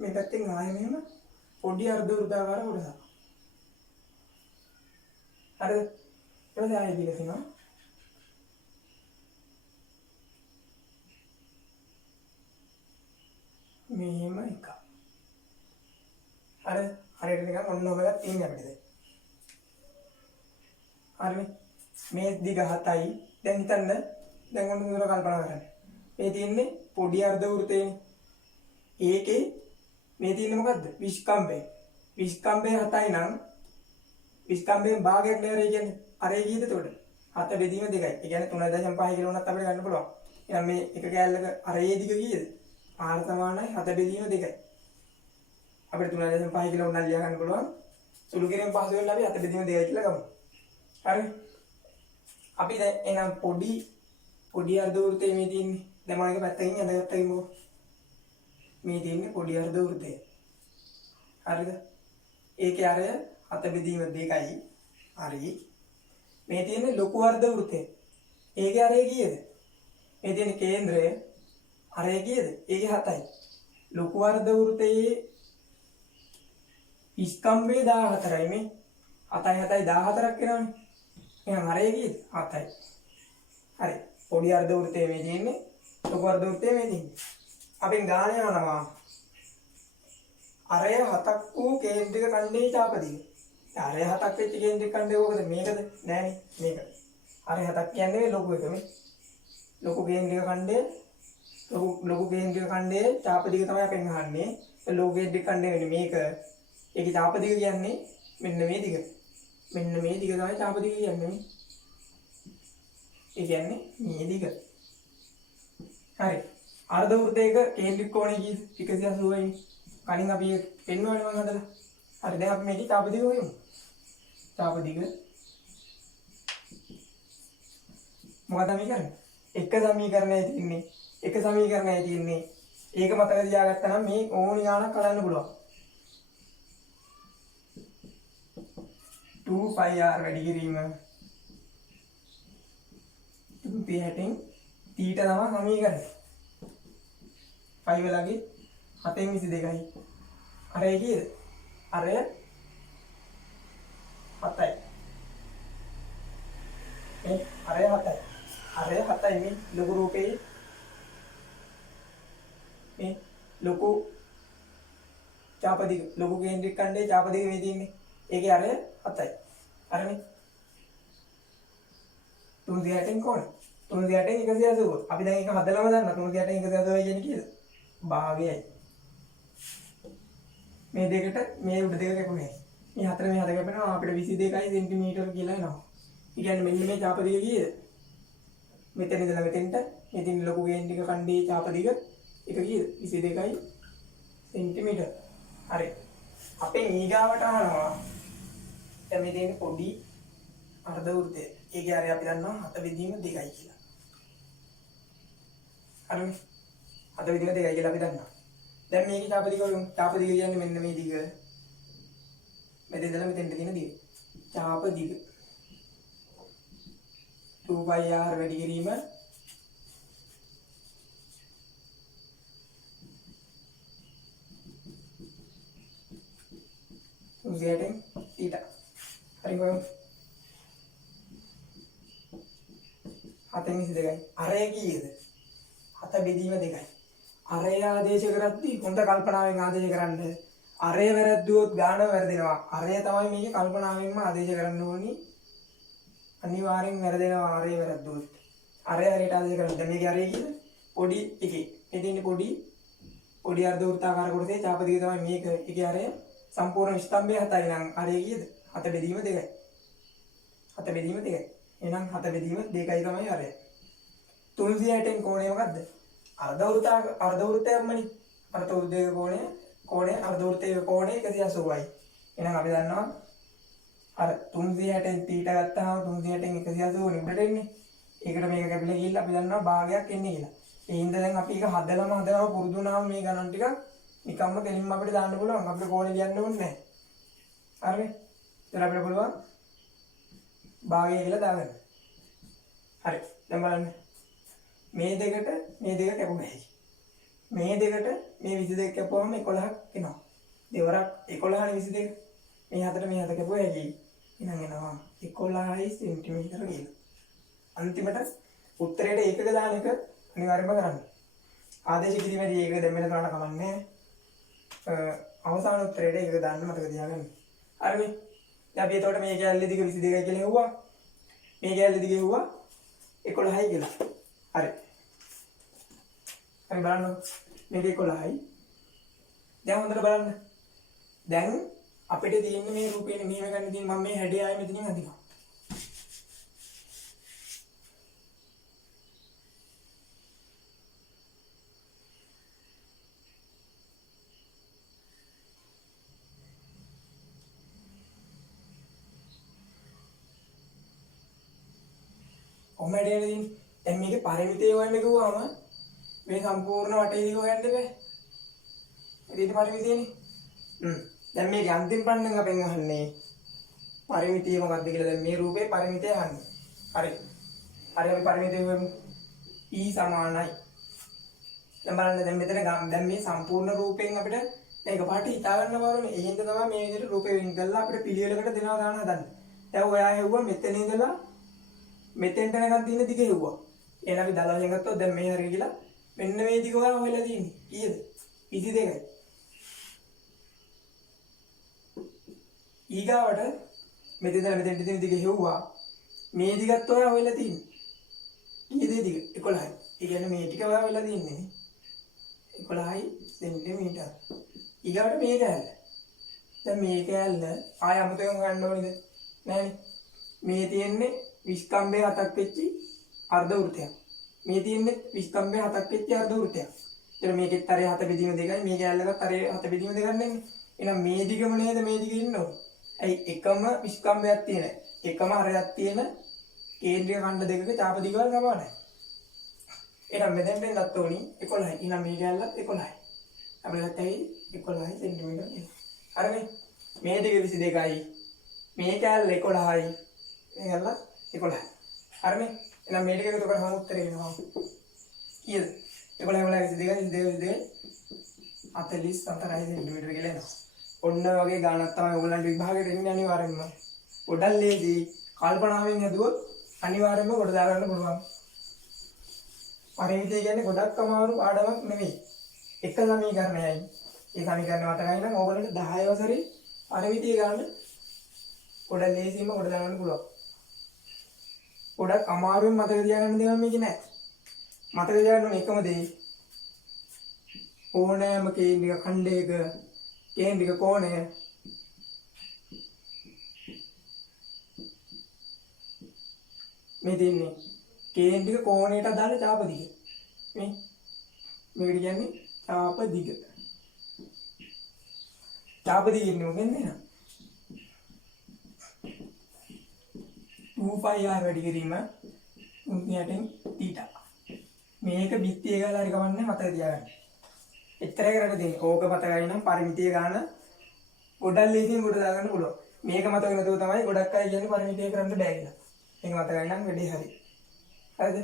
මේ පැත්තෙන් ආයෙ මෙහෙම පොඩි අර්ධ වෘත්තාකාර කොටසක්. හරිද? ඊට පස්සේ ආයෙ දීලා තියෙනවා මෙහෙම එකක්. හරිද? හරියට නිකන් ඔන්න ඔබ එකක් තියෙන්නේ අපිට දැන්. හරිනේ? මේ දිග 7යි. දැන් හිතන්න දැන් ඔන්න දුර කල්පනා කරන්න. මේ තියෙන්නේ පොඩි අර්ධ වෘතයනේ. ඒකේ මේ තියෙන්නේ මොකද්ද? විස්කම්භය. විස්කම්භය 7යි නම් විස්කම්භයෙන් භාගයක් නේරේ කියන්නේ. අරේ කීයද එතකොට? 7 බෙදීම 2යි. ඒ කියන්නේ 3.5 කියලා උනත් අපිට ගන්න පුළුවන්. එහෙනම් මේ එක කෑල්ලක අරේ දිග කීයද? R සමානයි 7 බෙදීම 2යි. අපිට 3.5 කියලා උනත් ලියා ගන්න පුළුවන්. සුළු කිරීම පහසු වෙන්න අපි 7 බෙදීම 2යි කියලා ගමු. හරි? අපි දැන් එනම් පොඩි අර්ධ වෘතය මේ තියෙන්නේ. දැන් මම එක පැත්තකින් අඳගත්තා කිව්වෝ. මේ තියෙන්නේ පොඩි අර්ධ වෘතය. හරිද? ඒකේ අරය 7 බෙදීම 2යි. හරි. මේ තියෙන්නේ ලොකු අර්ධ වෘතය. ඒකේ අරය කීයද? මේ තියෙන කේන්ද්‍රය අරය කීයද? ඒකේ 7යි. ලොකු අර්ධ වෘතයේ ස්කම්භය 14යි මේ. 7යි 7යි 14ක් වෙනවනේ. එහෙනම් අරය කීයද? 7යි. හරි. පොඩි අර්ධ වෘතයේ මේ තියෙන්නේ ලොකු අර්ධ වෘතයේ මේ තියෙන්නේ. අපෙන් ගාන යනවා. අරය 7ක් වූ කේන්ද්‍රික ඛණ්ඩයේ චාපදිය. අරය 7ක් වෙච්ච කේන්ද්‍රික ඛණ්ඩය කොහොමද? මේකද? නෑනේ මේක. අරය 7ක් කියන්නේ ලොකු එක මේ. ලොකු කේන්ද්‍රික ඛණ්ඩය ලොකු කේන්ද්‍රික ඛණ්ඩයේ චාපදිය තමයි අපෙන් අහන්නේ. ඒ ලොකු කේන්ද්‍රික ඛණ්ඩය වෙන්නේ මේක. ඒකේ චාපදිය කියන්නේ මෙන්න මේ දිග. මෙන්න මේ දිග තමයි චාපදිය කියන්නේ මේ. ඒ කියන්නේ මේ දිග. හරි. අර්ධ වෘත්තයක කේන්ද්‍රික කෝණය කීයද? 180යි. කලින් අපි පෙන්වන්නේ මම හදලා. හරි දැන් අපි මේකේ චාපදිග හොයමු. චාපදිග මොකද අපි කරන්නේ? එක සමීකරණයයි තියෙන්නේ. එක සමීකරණයයි තියෙන්නේ. ඒක මතක තියාගත්තා නම් මේ ඕනි ගානක් කඩන්න පුළුවන්. 2πr වැඩි කිරීම 2p/6 තීටා තමයි සමීකරණය. 5 වලගේ 7න් 22යි. අරය කීයද? අරය 7යි. මේ අරය 7යි. අරය 7යි මේ ලොකු රූපේ මේ ලොකු චාපදිග ලොකු කේන්ද්‍රික ඛණ්ඩයේ චාපදිග මේ තියෙන්නේ. ඒකේ අරය 7යි. හරිනේ. 3/8න් කොහොමද? 3/8න් 180. අපි දැන් ඒක හදලාම දන්නා 3/8න් 180 කියන්නේ කීයද? භාගයයි. මේ දෙකට මේ උඩ දෙක කැපුනේ. මේ හතර මේ හත කැපෙනවා අපිට 22යි සෙන්ටිමීටර කියලා එනවා. ඒ කියන්නේ මෙන්න මේ චාපදිග කීයද? මෙතන ඉඳලා මෙතෙන්ට මේ තියෙන ලොකු කේන්ද්‍රික ඛණ්ඩයේ චාපදිග එක කීයද? 22යි සෙන්ටිමීටර. හරි. අපේ ඊගාවට අහනවා දැන් මේ තියෙන පොඩි අර්ධ වෘත්තය. ඒකේ හරිය අපි දන්නවා 7 බෙදීම 2යි කියලා. හරිනේ. 7 බෙදීම 2යි කියලා අපි දන්නවා. දැන් මේකේ චාපදිග වලින් චාපදිග කියන්නේ මෙන්න මේ දිග. මෙතන ඉඳලා මෙතෙන්ට තියෙන දිග. චාපදිග 2πr වැඩි කිරීම උදේට ඊට හරි කොහොමද? 7න් 22යි. අරය කීයද? 7 බෙදීම 2යි. අරය ආදේශ කරද්දී හොඳ කල්පනාවෙන් ආදේශ කරන්න. අරය වැරද්දුවොත් ගාන වැරදෙනවා. අරය තමයි මේකේ කල්පනාවෙන්ම ආදේශ කරන්න ඕනි. අනිවාර්යෙන් වැරදෙනවා අරය වැරද්දුවොත්. අරය හරියට ආදේශ කරන්න. දැන් මේකේ අරය කීයද? පොඩි එකේ. මේ තියෙන්නේ පොඩි පොඩි අර්ධ වෘත්තාකාර කොටසේ චාප දිග තමයි මේක. ඒකේ අරය සම්පූර්ණ ස්තම්භය 7යි නම් අරය කීයද? 7 බෙදීම 2යි. 7 බෙදීම 2යි. එහෙනම් 7 බෙදීම 2යි තමයි අරය. 360න් කෝණය මොකද්ද? අර්ධ වෘත්තයක්මනේ. අර්ධ වෘත්තයේ කෝණය අර්ධ වෘත්තයේ කෝණය 180යි. එහෙනම් අපි දන්නවා අර 360න් θ ගත්තාම 360න් 180 නේ උඩට එන්නේ. ඒකට මේක කැපිලා ගිහිල්ලා අපි දන්නවා භාගයක් එන්නේ කියලා. ඒ හින්දා දැන් අපි ඒක හදලම පුරුදු වුණාම මේ ගණන් ටික නිකම්ම දෙලින්ම අපිට දාන්න පුළුවන්. අපිට කෝණේ ලියන්න ඕනේ නැහැ. හරිනේ? ඉතින් අපිට පුළුවන් භාගය කියලා දාගන්න. හරි. දැන් බලන්න. මේ දෙකට මේ දෙක කැපුවා. මේ දෙකට මේ 22 කැපුවම 11ක් එනවා. දෙවරක් 11 නේ 22. මේ හතට මේ හත කැපුවා හැකි. එහෙනම් එනවා 11 සෙන්ටිමීටර කියලා. අන්තිමට උත්තරයට ඒකක දාන එක අනිවාර්යයෙන්ම කරන්න. ආදේශ කිරීමේදී ඒක දෙම්මෙල කරන්න කමන්නේ. අවසාන උත්තරයට ඒකක දාන්න මතක තියාගන්න. හරිනේ. දැන් අපි එතකොට මේ කැලේ දිග 22යි කියලා හෙව්වා. මේ කැලේ දිග හෙව්වා 11යි කියලා. හරි. හරි බලන්න. මේක 11යි. දැන් හොඳට බලන්න. දැන් අපිට තියෙන්නේ මේ රූපේනේ මෙහෙම ගන්න තියෙන මම මේ හැඩය ආයෙ මෙතනින් අදිනවා. ඔමඩේදී දැන් මේකේ පරිමිතය හොයන්න කිව්වම මේ සම්පූර්ණ වටේ දිග හොයන්න බෑ. ඒකේ පරිමිතියනේ. දැන් මේකේ අන්තිම පන්නන් අපෙන් අහන්නේ පරිමිතිය මොකක්ද කියලා. දැන් මේ රූපේ පරිමිතිය අහන්නේ. හරි. හරි අපි පරිමිතිය හොයමු. E සමානයි. දැන් බලන්න දැන් මෙතන දැන් මේ සම්පූර්ණ රූපයෙන් අපිට දැන් එකපාරට හිතා ගන්න බවනේ. ඒ හින්දා තමයි මේ විදිහට රූපේ වෙන් කරලා අපිට පිළිවෙලකට දෙනවා ගන්න හදන්නේ. දැන් ඔයා හෙව්වා මෙතන ඉඳලා මෙතෙන්ට යනකම් තියෙන දිග හෙව්වා. එහෙනම් අපි 12 ගත්තොත් දැන් මේ හරිය කියලා මෙන්න මේ දිග ඔයා හොයලා තියෙන්නේ. කීයද? 22යි. ඊගාවට මෙතෙන්ද මෙතෙන්ට තියෙන දිග හෙව්වා. මේ දිගත් ඔයා හොයලා තියෙන්නේ. කීයද දිග? 11යි. ඒ කියන්නේ මේ ටික ඔයා හොයලා තියෙන්නේ. 11යි සෙන්ටිමීටර. ඊගාවට මේ කෑල්ල. දැන් මේ කෑල්ල ආය අමුතෙන් ගන්න ඕනේද? නෑනේ. මේ තියෙන්නේ විස්කම්භය 7ක් වෙච්චි අර්ධ වෘත්තයක්. මේ තියෙන්නේ විස්කම්භය 7ක් වෙච්චි අර්ධ වෘත්තයක්. එතන මේකෙත් අරේ 7 බෙදීම 2යි මේ කෑල්ලකත් අරේ 7 බෙදීම 2ක් නෙන්නේ. එහෙනම් මේ දිගම නේද මේ දිගේ ඉන්න ඕනේ. ඇයි එකම විස්කම්භයක් තියෙන එකම හරයක් තියෙන කේන්ද්‍රීය ඛණ්ඩ දෙකක චාප දිගවල සමානයි. එහෙනම් මෙතෙන්ට එන්නත් ඕනි 11යි. එහෙනම් මේ කෑල්ලත් 11යි. අපිට ගත්තයි 11 සෙන්ටිමීටර කියලා. හරිනේ. මේ දෙක 22යි. මේ කෑල්ල 11යි. මේ කෑල්ල 11යි. හරිනේ. එහෙනම් මේ ටික එකතු කරාම උත්තරේ එනවා. කීයද? 11 22 44 සෙන්ටිමීටර කියලා එනවා. ඔන්න වගේ ගානක් තමයි ඔයගොල්ලන්ට විභාගයට එන්නේ අනිවාර්යෙන්ම. පොඩල්ලේදී කල්පනාවෙන් හදුවොත් අනිවාර්යෙන්ම කොට දා ගන්න පුළුවන්. පරිමිතිය කියන්නේ ගොඩක් අමාරු පාඩමක් නෙවෙයි. එක සමීකරණයයි. ඒ සමීකරණ මතකයි නම් ඕගොල්ලන්ට 10 වසරේ පරිමිතිය ගන්න පොඩල්ලේදීම කොට දා ගන්න පුළුවන්. ගොඩක් අමාරුවෙන් මතක තියාගන්න දේවල් මේක නෑ. මතක තියාගන්න ඕනේ එකම දේ. ඕනෑම කේන්ද්‍රික ඛණ්ඩයක කේන්ද්‍රික කෝණය මේ දෙන්නේ කේන්ද්‍රික කෝණයට අදාළ චාප දිග. මේකට කියන්නේ චාප දිග. චාප දිග ඉන්නේ මොකෙන්ද නේද? 2πr වැඩි කිරීම 360න් θ. මේක බිත්තිය ගාලා හරි කවන්නේ මතක තියාගන්න. එච්චරයි කරලා තියෙන්නේ. ඕක මතකයි නම් පරිමිතිය ගන්න ගොඩක් ලේසියෙන් කොට දාගන්න පුළුවන්. මේක මතක නැතුව තමයි ගොඩක් අය කියන්නේ පරිමිතිය කරන්න බෑ කියලා. මේක මතකයි නම් වැඩේ හරි. හරිද?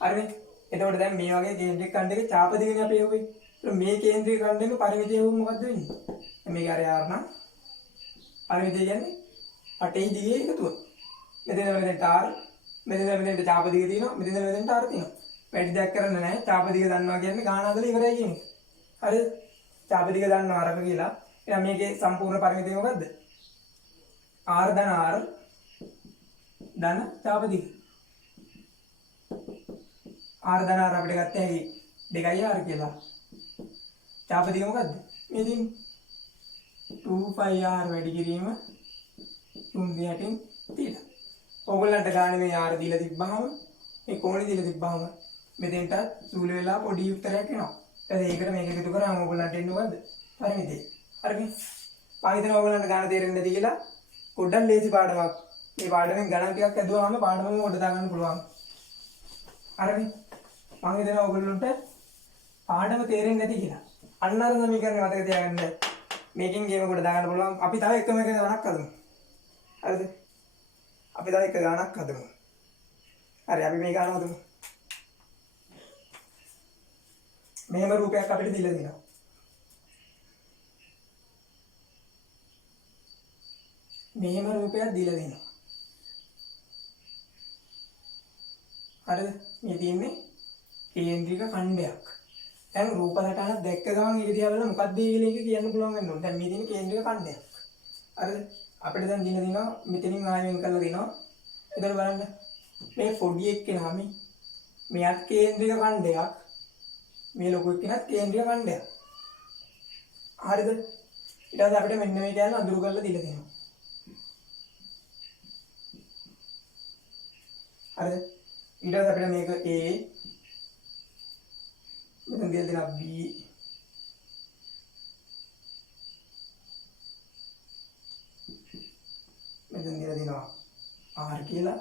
හරිනේ. එතකොට දැන් මේ වගේ කේන්ද්‍රික ඛණ්ඩයක චාප දිගනේ අපි හෙව්වේ. මේ කේන්ද්‍රික ඛණ්ඩයක පරිමිතිය හෙවුවොත් මොකද්ද වෙන්නේ? මේක අර යාර නම් පරිමිතිය කියන්නේ අටේ දිගේ එකතුව. මෙතන මෙතෙන්ට r මෙතන මෙතෙන්ට චාප දිග තියෙනවා. මෙතන මෙතෙන්ට r තියෙනවා. වැඩි දෙයක් කරන්න නැහැ. චාප දිග දන්නවා කියන්නේ ගාන හදලා ඉවරයි කියන්නේ. හරිද? චාප දිග දන්නවා අරක කියලා. එහෙනම් මේකේ සම්පූර්ණ පරිමිතිය මොකද්ද? r ධන r ධන චාප දිග. r ධන r අපිට ගත්තේ 2r කියලා. චාප දිග මොකද්ද? මේ තියෙන්නේ 2πr වැඩි කිරීම 3 θ. ඕගොල්ලන්ට ගානේ මේ r දීලා තිබ්බහම මේ කෝණේ දීලා තිබ්බහම මෙතෙන්ට සූල වෙලා පොඩි උත්තරයක් එනවා. ඊට ඒකට මේක එකතු කරාම ඕගොල්ලන්ට එන්නේ මොකද්ද? පරිමිතිය. හරිනේ. මම හිතනවා ඕගොල්ලන්ට ගාන තේරෙන්නේ නැති කියලා පොඩ්ඩක් ලේසි පාඩමක්. මේ පාඩමෙන් ගණන් ටිකක් ඇදුවාම පාඩමම උඩ දාගන්න පුළුවන්. හරිනේ. මම හිතනවා ඕගොල්ලන්ට පාඩම තේරෙන්නේ නැති කියලා. අන්න අර සමීකරණය මතක තියාගන්න. මේකෙන් ගේම කොට දාගන්න පුළුවන්. අපි තව එකම එක ගණනක් හදමු. හරිද? අපි තව එක ගණනක් හදමු. හරි අපි මේ ගණන හදමු. මෙහෙම රූපයක් අපිට දීලා දෙනවා. මෙහෙම රූපයක් දීලා දෙනවා. හරිද? මේ තියෙන්නේ කේන්ද්‍රික ඛණ්ඩයක්. දැන් රූප සටහනක් දැක්ක ගමන් ඒක දිහා බලලා මොකක්ද කියලා එක කියන්න පුළුවන් වෙන්න ඕනේ. දැන් මේ තියෙන කේන්ද්‍රික ඛණ්ඩයක්. හරිද? අපිට දැන් දින දිනවා මෙතනින් ආයෙත් කරලා දෙනවා. එතකොට බලන්න මේ පොඩි එක්කෙනා මෙයාත් කේන්ද්‍රික ඛණ්ඩයක්. මේ ලොකු එක්කෙනාත් කේන්ද්‍රික ඛණ්ඩයක්. හරිද? ඊට පස්සේ අපිට මෙන්න මේ කියන්නේ අඳුරු කරලා දීලා තියෙනවා. හරිද? ඊට පස්සේ අපිට මේක A මෙතන දීලා දෙනවා B මෙතන දීලා දෙනවා R කියලා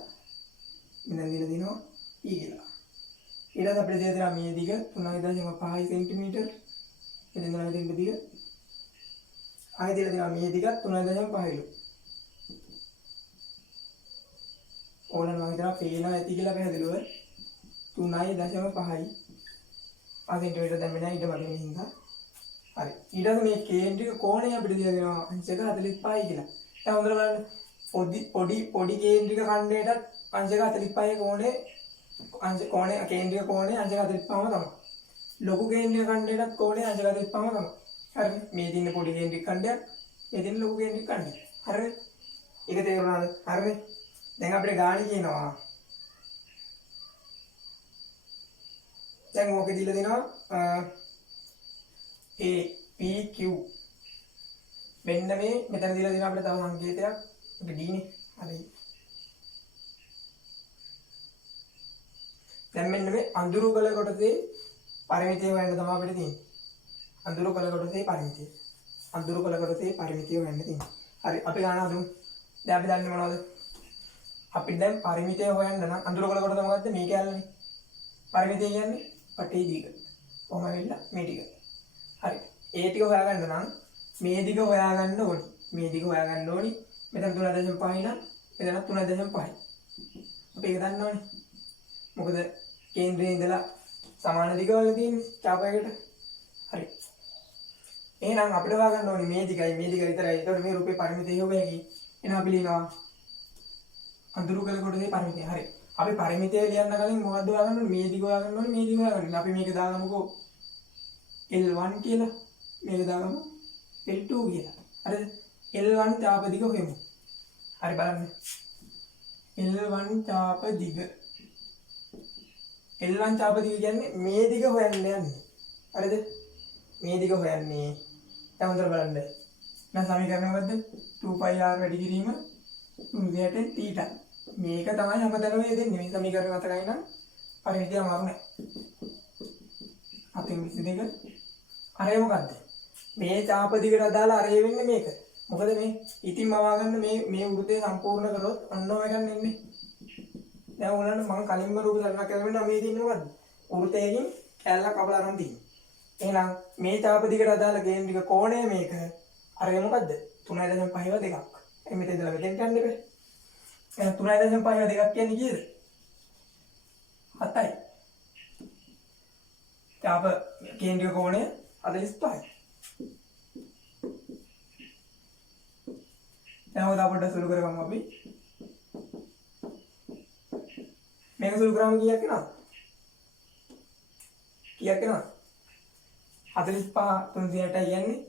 මෙතන දීලා දෙනවා E කියලා. ඊට පස්සේ අපිට දීලා දෙනවා මේ දිග 3.5 cm මෙතන දෙනවා දෙන්න දිග ආයෙ දීලා දෙනවා මේ දිග 3.5 ඕනනම් මම හිතනවා පේනවා ඇති කියලා පැහැදිලිව 3.5 සෙන්ටිමීටර දැන් වෙනා ඊට වඩා හින්දා හරි ඊට පස්සේ මේ කේන්ද්‍රික කෝණය අපිට දීලා දෙනවා අංශක 45යි කියලා. දැන් හොඳට බලන්න පොඩි කේන්ද්‍රික ඛණ්ඩයටත් අංශක 45 කෝණේ කේන්ද්‍රික කෝණේ අංශක 45ම තමයි. ලොකු කේන්ද්‍රික ඛණ්ඩයටත් කෝණේ අංශක 45ම තමයි. හරිද? මේ තියෙන පොඩි කේන්ද්‍රික ඛණ්ඩයක් මේ තියෙන ලොකු කේන්ද්‍රික ඛණ්ඩයක්. හරිද? ඒක තේරුණාද? හරිද? දැන් අපිට ගාණි කියනවා දැන් ඕකේ දීලා දෙනවා A P Q මෙන්න මේ මෙතන දීලා දෙනවා අපිට තව සංකේතයක් ඒක D නේ හරි දැන් මෙන්න මේ අඳුරු කළ කොටසේ පරිමිතිය හොයන්න තමයි අපිට තියෙන්නේ අඳුරු කළ කොටසේ පරිමිතිය හොයන්න තියෙන්නේ හරි අපි ගන්න හදමු දැන් අපි දන්නේ මොනවද අපි දැන් පරිමිතිය හොයන්න නම් අඳුරු කළ කොටස මොකද්ද මේ කැලනේ පරිමිතිය කියන්නේ පටේ දිග කොහොම වෙලා මේ ටික හරි ඒ ටික හොයාගන්න නම් මේ දිග හොයාගන්න ඕනි මෙතන 3.5 නම් මෙතන 3.5 අපි ඒක දන්නවනේ මොකද කේන්ද්‍රයේ ඉඳලා සමාන දිගවල තියෙන්නේ චාපයකට හරි එහෙනම් අපිට හොයාගන්න ඕනි මේ දිගයි විතරයි ඒතකොට මේ රූපේ පරිමිතිය හොයගන්නේ එහෙනම් අපි ලියනවා අඳුරු කළ කොටසේ පරිමිතිය හරි අපි පරිමිතිය ලියන්න කලින් මොකද්ද හොයාගන්න ඕනේ මේ දිග හොයාගන්න ඕනේ මේ දිග හොයාගන්න අපි මේක දාගමුකෝ L1 කියලා මේක දාගමු L2 කියලා හරිද L1 චාප දිග හොයමු හරි බලන්න L1 චාප දිග කියන්නේ මේ දිග හොයන්න යන්නේ හරිද මේ දිග හොයන්නේ දැන් හොඳට බලන්න දැන් සමීකරණය මොකද්ද 2πr වැඩි කිරීම 3 θ මේක තමයි හැමතැනම දෙන්නේ මේ සමීකරණ මතකයි නම් පරිමිතිය අමාරු නෑ. අතින් 22 අරේ මොකද්ද? මේ චාප දිගට අදාළ අරේ වෙන්නේ මේක. මොකද මේ ඉතින් මවා ගන්න මේ වෘත්තය සම්පූර්ණ කරොත් අන්නම එකක් නෙන්නේ. දැන් ඕනනම් මම කලින්ම රූප සටහනක් කරගෙන මේ තියෙන්නේ මොකද්ද? වෘත්තයකින් කැලලක් අපලා අරන් තියෙන්නේ. එහෙනම් මේ චාප දිගට අදාළ කේන්ද්‍රික කෝණය මේක. අරේ මොකද්ද? 3.5 දෙකක්. එමෙතන ඉඳලා මෙතෙන් යන්න බෑ. 3.5 දෙකක් කියන්නේ කීයද? 7යි. චාප කේන්ද්‍රික කෝණය 45යි. දැන් ඔය දාපොඩ සුළු කරගමු අපි. මේක සුළු කරාම කීයක් එනවද? 45 360යි කියන්නේ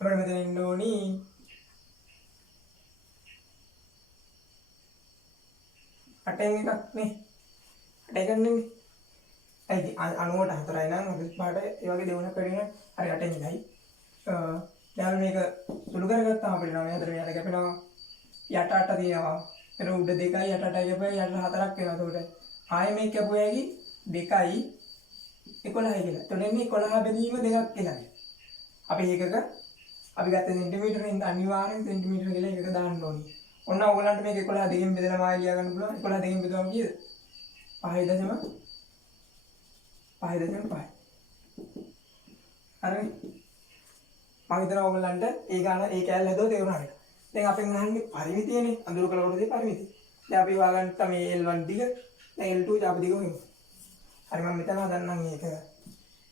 අපිට මෙතන ඉන්න ඕනි 8න් එකක් නේ 8 එකක් නෙමෙයි ඇයි 94ට 4යි නම් 45ට ඒ වගේ දෙවුණක් වැඩින හරි 8 ඉඳයි. දැන් මේක සුළු කරගත්තාම අපිට 9 4 මෙයාට කැපෙනවා. යට 8 තියෙනවා. එතන උඩ 2යි යට 8යි කැපුවා යට 4ක් වෙනවා. එතකොට ආයෙ මේක කැපුවායි 2යි 11යි කියලා. එතකොට එන්නේ 11 බෙදීම දෙකක් කියලා. අපි ඒකක අපි ගත්ත සෙන්ටිමීටරෙන් අනිවාර්යෙන් සෙන්ටිමීටර කියලා එකක දාන්න ඕනේ. ඔන්න ඕගලන්ට මේක 11 දෙකෙන් බෙදලා මායි ලියා ගන්න පුළුවන්. 11 දෙකෙන් බෙදුවම කීයද? 5.5. හරිනේ. මම හිතනවා ඕගලන්ට ඒ ගාන ඒ කැලේ හදව තේරුණා කියලා. දැන් අපෙන් අහන්නේ පරිමිතියනේ. අඳුරු කළ කොටසේ පරිමිතිය. දැන් අපි හොයාගන්න මේ L1 දිග දැන් L2 චාප දිග හොයමු. හරි මම මෙතන හදන්නම් මේක.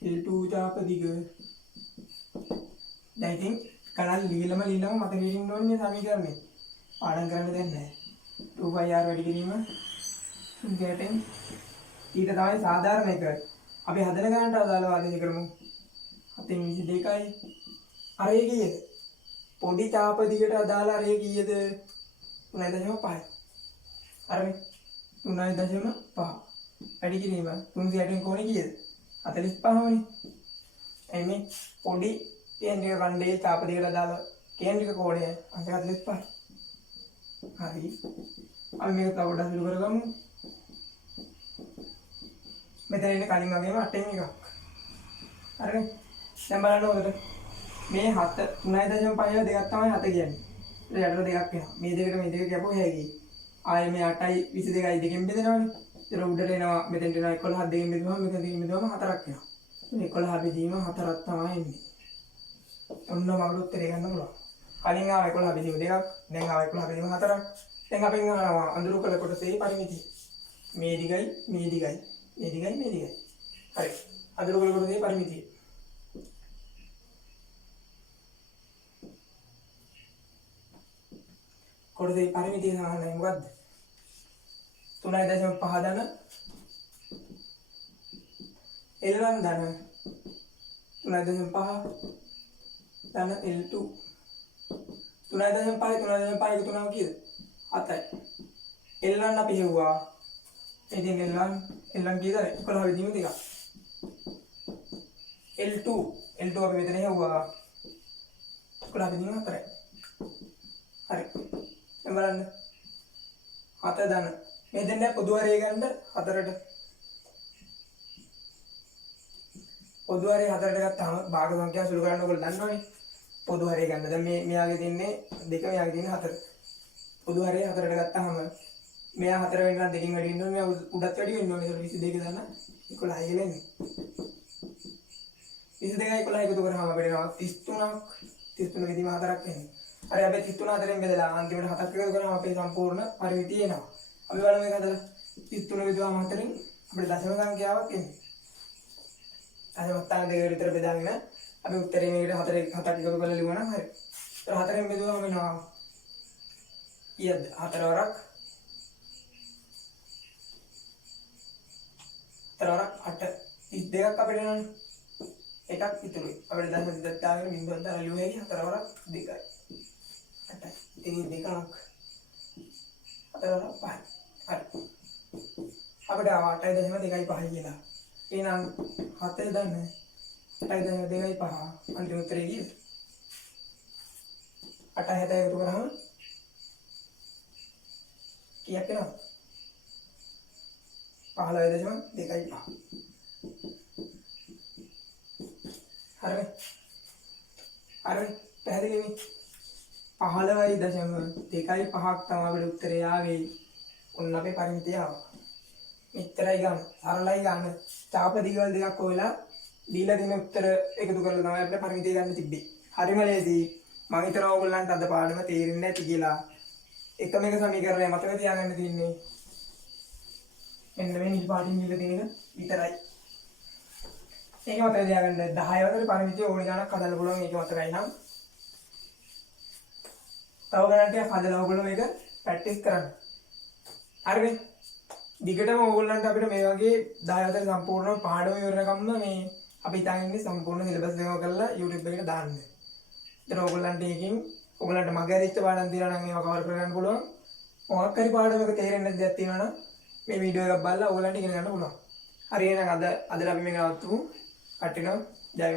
L2 චාප දිග. දැන් ඉතින් කලල් ලියලම මතක හිටින්න ඕනේ මේ සමීකරණය. පාඩම් කරන්න දෙයක් නැහැ. 2πr වැඩි කිරීම ගැටෙන් ඊට තමයි සාධාරණ එක. අපි හදන ගානට අදාළව ආදේශ කරමු. 722යි. අර ඒ කීයද? පොඩි තාප දිගට අදාළ අර ඒ කීයද? 3.5. අරනේ 3.5. වැඩි කිරීම 360න් කොහොනේ කීයද? 45 වනේ. එයි මේ පොඩි කේන්ද්‍රික ඛණ්ඩයේ තාප දිගට අදාළ කේන්ද්‍රික කෝණය අංක 45. හරි. අපි මේක තව පොඩ්ඩක් සුළු කරගමු. මෙතන ඉන්නේ කලින් වගේම 8න් එකක්. හරිනේ. දැන් බලන්න ඕකට මේ 7 3.5 දෙකක් තමයි 7 කියන්නේ. ඒක යට දෙකක් වෙනවා. මේ දෙකට මේ දෙක කැපුවා හැකි. ආයේ මේ 8යි 22යි දෙකෙන් බෙදෙනවානේ. ඒක උඩට එනවා මෙතෙන්ට එනවා 11 දෙකෙන් බෙදුවම මෙතන දෙකෙන් බෙදුවම 4ක් වෙනවා. මේ 11 බෙදීම 4ක් තමයි එන්නේ. ඔන්න මගට උත්තරේ ගන්න පුළුවන්. කලින් ආව 11 බෙදීම දෙකක්, දැන් ආව 11 බෙදීම 4ක්. දැන් අපෙන් අහනවා අඳුරු කළ කොටසේ පරිමිතිය. මේ දිගයි, මේ දිගයි, මේ දිගයි, මේ දිගයි. හරි. අඳුරු කළ කොටසේ පරිමිතිය. කොටසේ පරිමිතිය සමානයි මොකද්ද? 3.5 ධන L1 ධන 3.5 ධන L2 3.5 එකතු වුණාම කීයද? 7යි. L1 අපි හෙව්වා. ඉතින් L1 කීයද? 11 වෙදීම දෙකක්. L2 අපි මෙතන හෙව්වා. 11 වෙදීම 4යි. හරි. දැන් බලන්න. 7 ධන. මේ දෙන්න පොදු හරය ගන්න 4ට. පොදු හරය 4ට ගත්තාම භාග සංඛ්‍යාව සුළු කරන්න ඕගොල්ලෝ දන්නවනේ. පොදු හරය ගන්න. දැන් මෙයාගේ තියන්නේ 2 මෙයාගේ තියන්නේ 4. පොදු හරය 4ට ගත්තාම මෙයා 4 වෙන්න නම් දෙකකින් වැඩි වෙන්න ඕනේ. මෙයා උඩත් වැඩි වෙන්න ඕනේ. ඒක 22 දාන්න 11යි කියලා එන්නේ. 22යි 11යි එකතු කරාම අපිට එනවා 33ක්. 33 ගෙදීම 4ක් එන්නේ. හරි අපි 33 4ෙන් බෙදලා අන්තිමට 7ක් එකතු කරාම අපේ සම්පූර්ණ පරිමිතිය එනවා. අපි බලමු මේක හදලා 33 බෙදුවාම 4ෙන් අපිට දශම සංඛ්‍යාවක් එන්නේ. දශම ස්ථාන දෙක විතර බෙදාගෙන අපි උත්තරේ මේකට 7ක් එකතු කරලා ලියුවා නම් හරි. ඒතර 4ෙන් බෙදුවාම එනවා කීයද? 4 වරක් 8 32ක් අපිට එනවනේ. එකක් ඉතුරුයි. අපිට දශම දෙකක් දාගෙන බිඳුවක් දාලා ලියුවා හැකි 4 වරක් 2යි. 8යි. ඉතින් දෙකක් 4 වරක් 5යි. හරි. අපිට 8.2.5 කියලා. එහෙනම් 7 දන්න 8.2.5 අන්තිම උත්තරේ කීයද? 8 7 එකතු කරාම කීයක් එනවද? 15.2.5. හරිනේ. පැහැදිලිනේ. 15.2.5ක් තමයි අපේ උත්තරේ ආවේ. ඔන්න අපේ පරිමිතිය ආවා. මෙච්චරයි ගන්න. සරලයි ගන්න. තාප දිගවල දෙකක් හොයලා දීලා දෙන උත්තර එකතු කරලා තමයි අපිට පරිමිතිය ගන්න තිබ්බේ. හරිම ලේසි. මම හිතනවා ඕගොල්ලන්ට අද පාඩම තේරෙන්නේ නැති කියලා. එකම එක සමීකරණය මතක තියාගන්න තියෙන්නේ. මෙන්න මේ නිල් පාටින් දීලා තියෙන එක විතරයි. ඒක මතක තියාගන්න 10 වතර පරිමිතිය ඕනේ ගණක් හදන්න පුළුවන්. ඒක මතකයි නම්. තව ගණන් ටිකක් හදලා ඕගොල්ලෝ මේක ප්‍රැක්ටිස් කරන්න. හරිනේ. දිගටම ඕගොල්ලන්ට අපිට මේ වගේ 10 වතර සම්පූර්ණ පාඩම ඉවරනකම්ම මේ අපි හිතාගෙන සම්පූර්ණ සිලබස් එකම කරලා YouTube එකට දාන්න. ඒතර ඕගොල්ලන්ට එකකින් ඕගොල්ලන්ට මගේ ඇරිච්ච පාඩම් තියෙනවා නම් ඒවා කවර් කරගන්න පුළුවන්. මොකක් හරි පාඩමක තේරෙන්නේ නැති දෙයක් තියෙනවා නම් මේ වීඩියෝ එකක් බලලා ඕගොල්ලන්ට ඉගෙන ගන්න පුළුවන්. හරි එහෙනම් අද අපි මේක නවත්වමු. කටිනවා ජය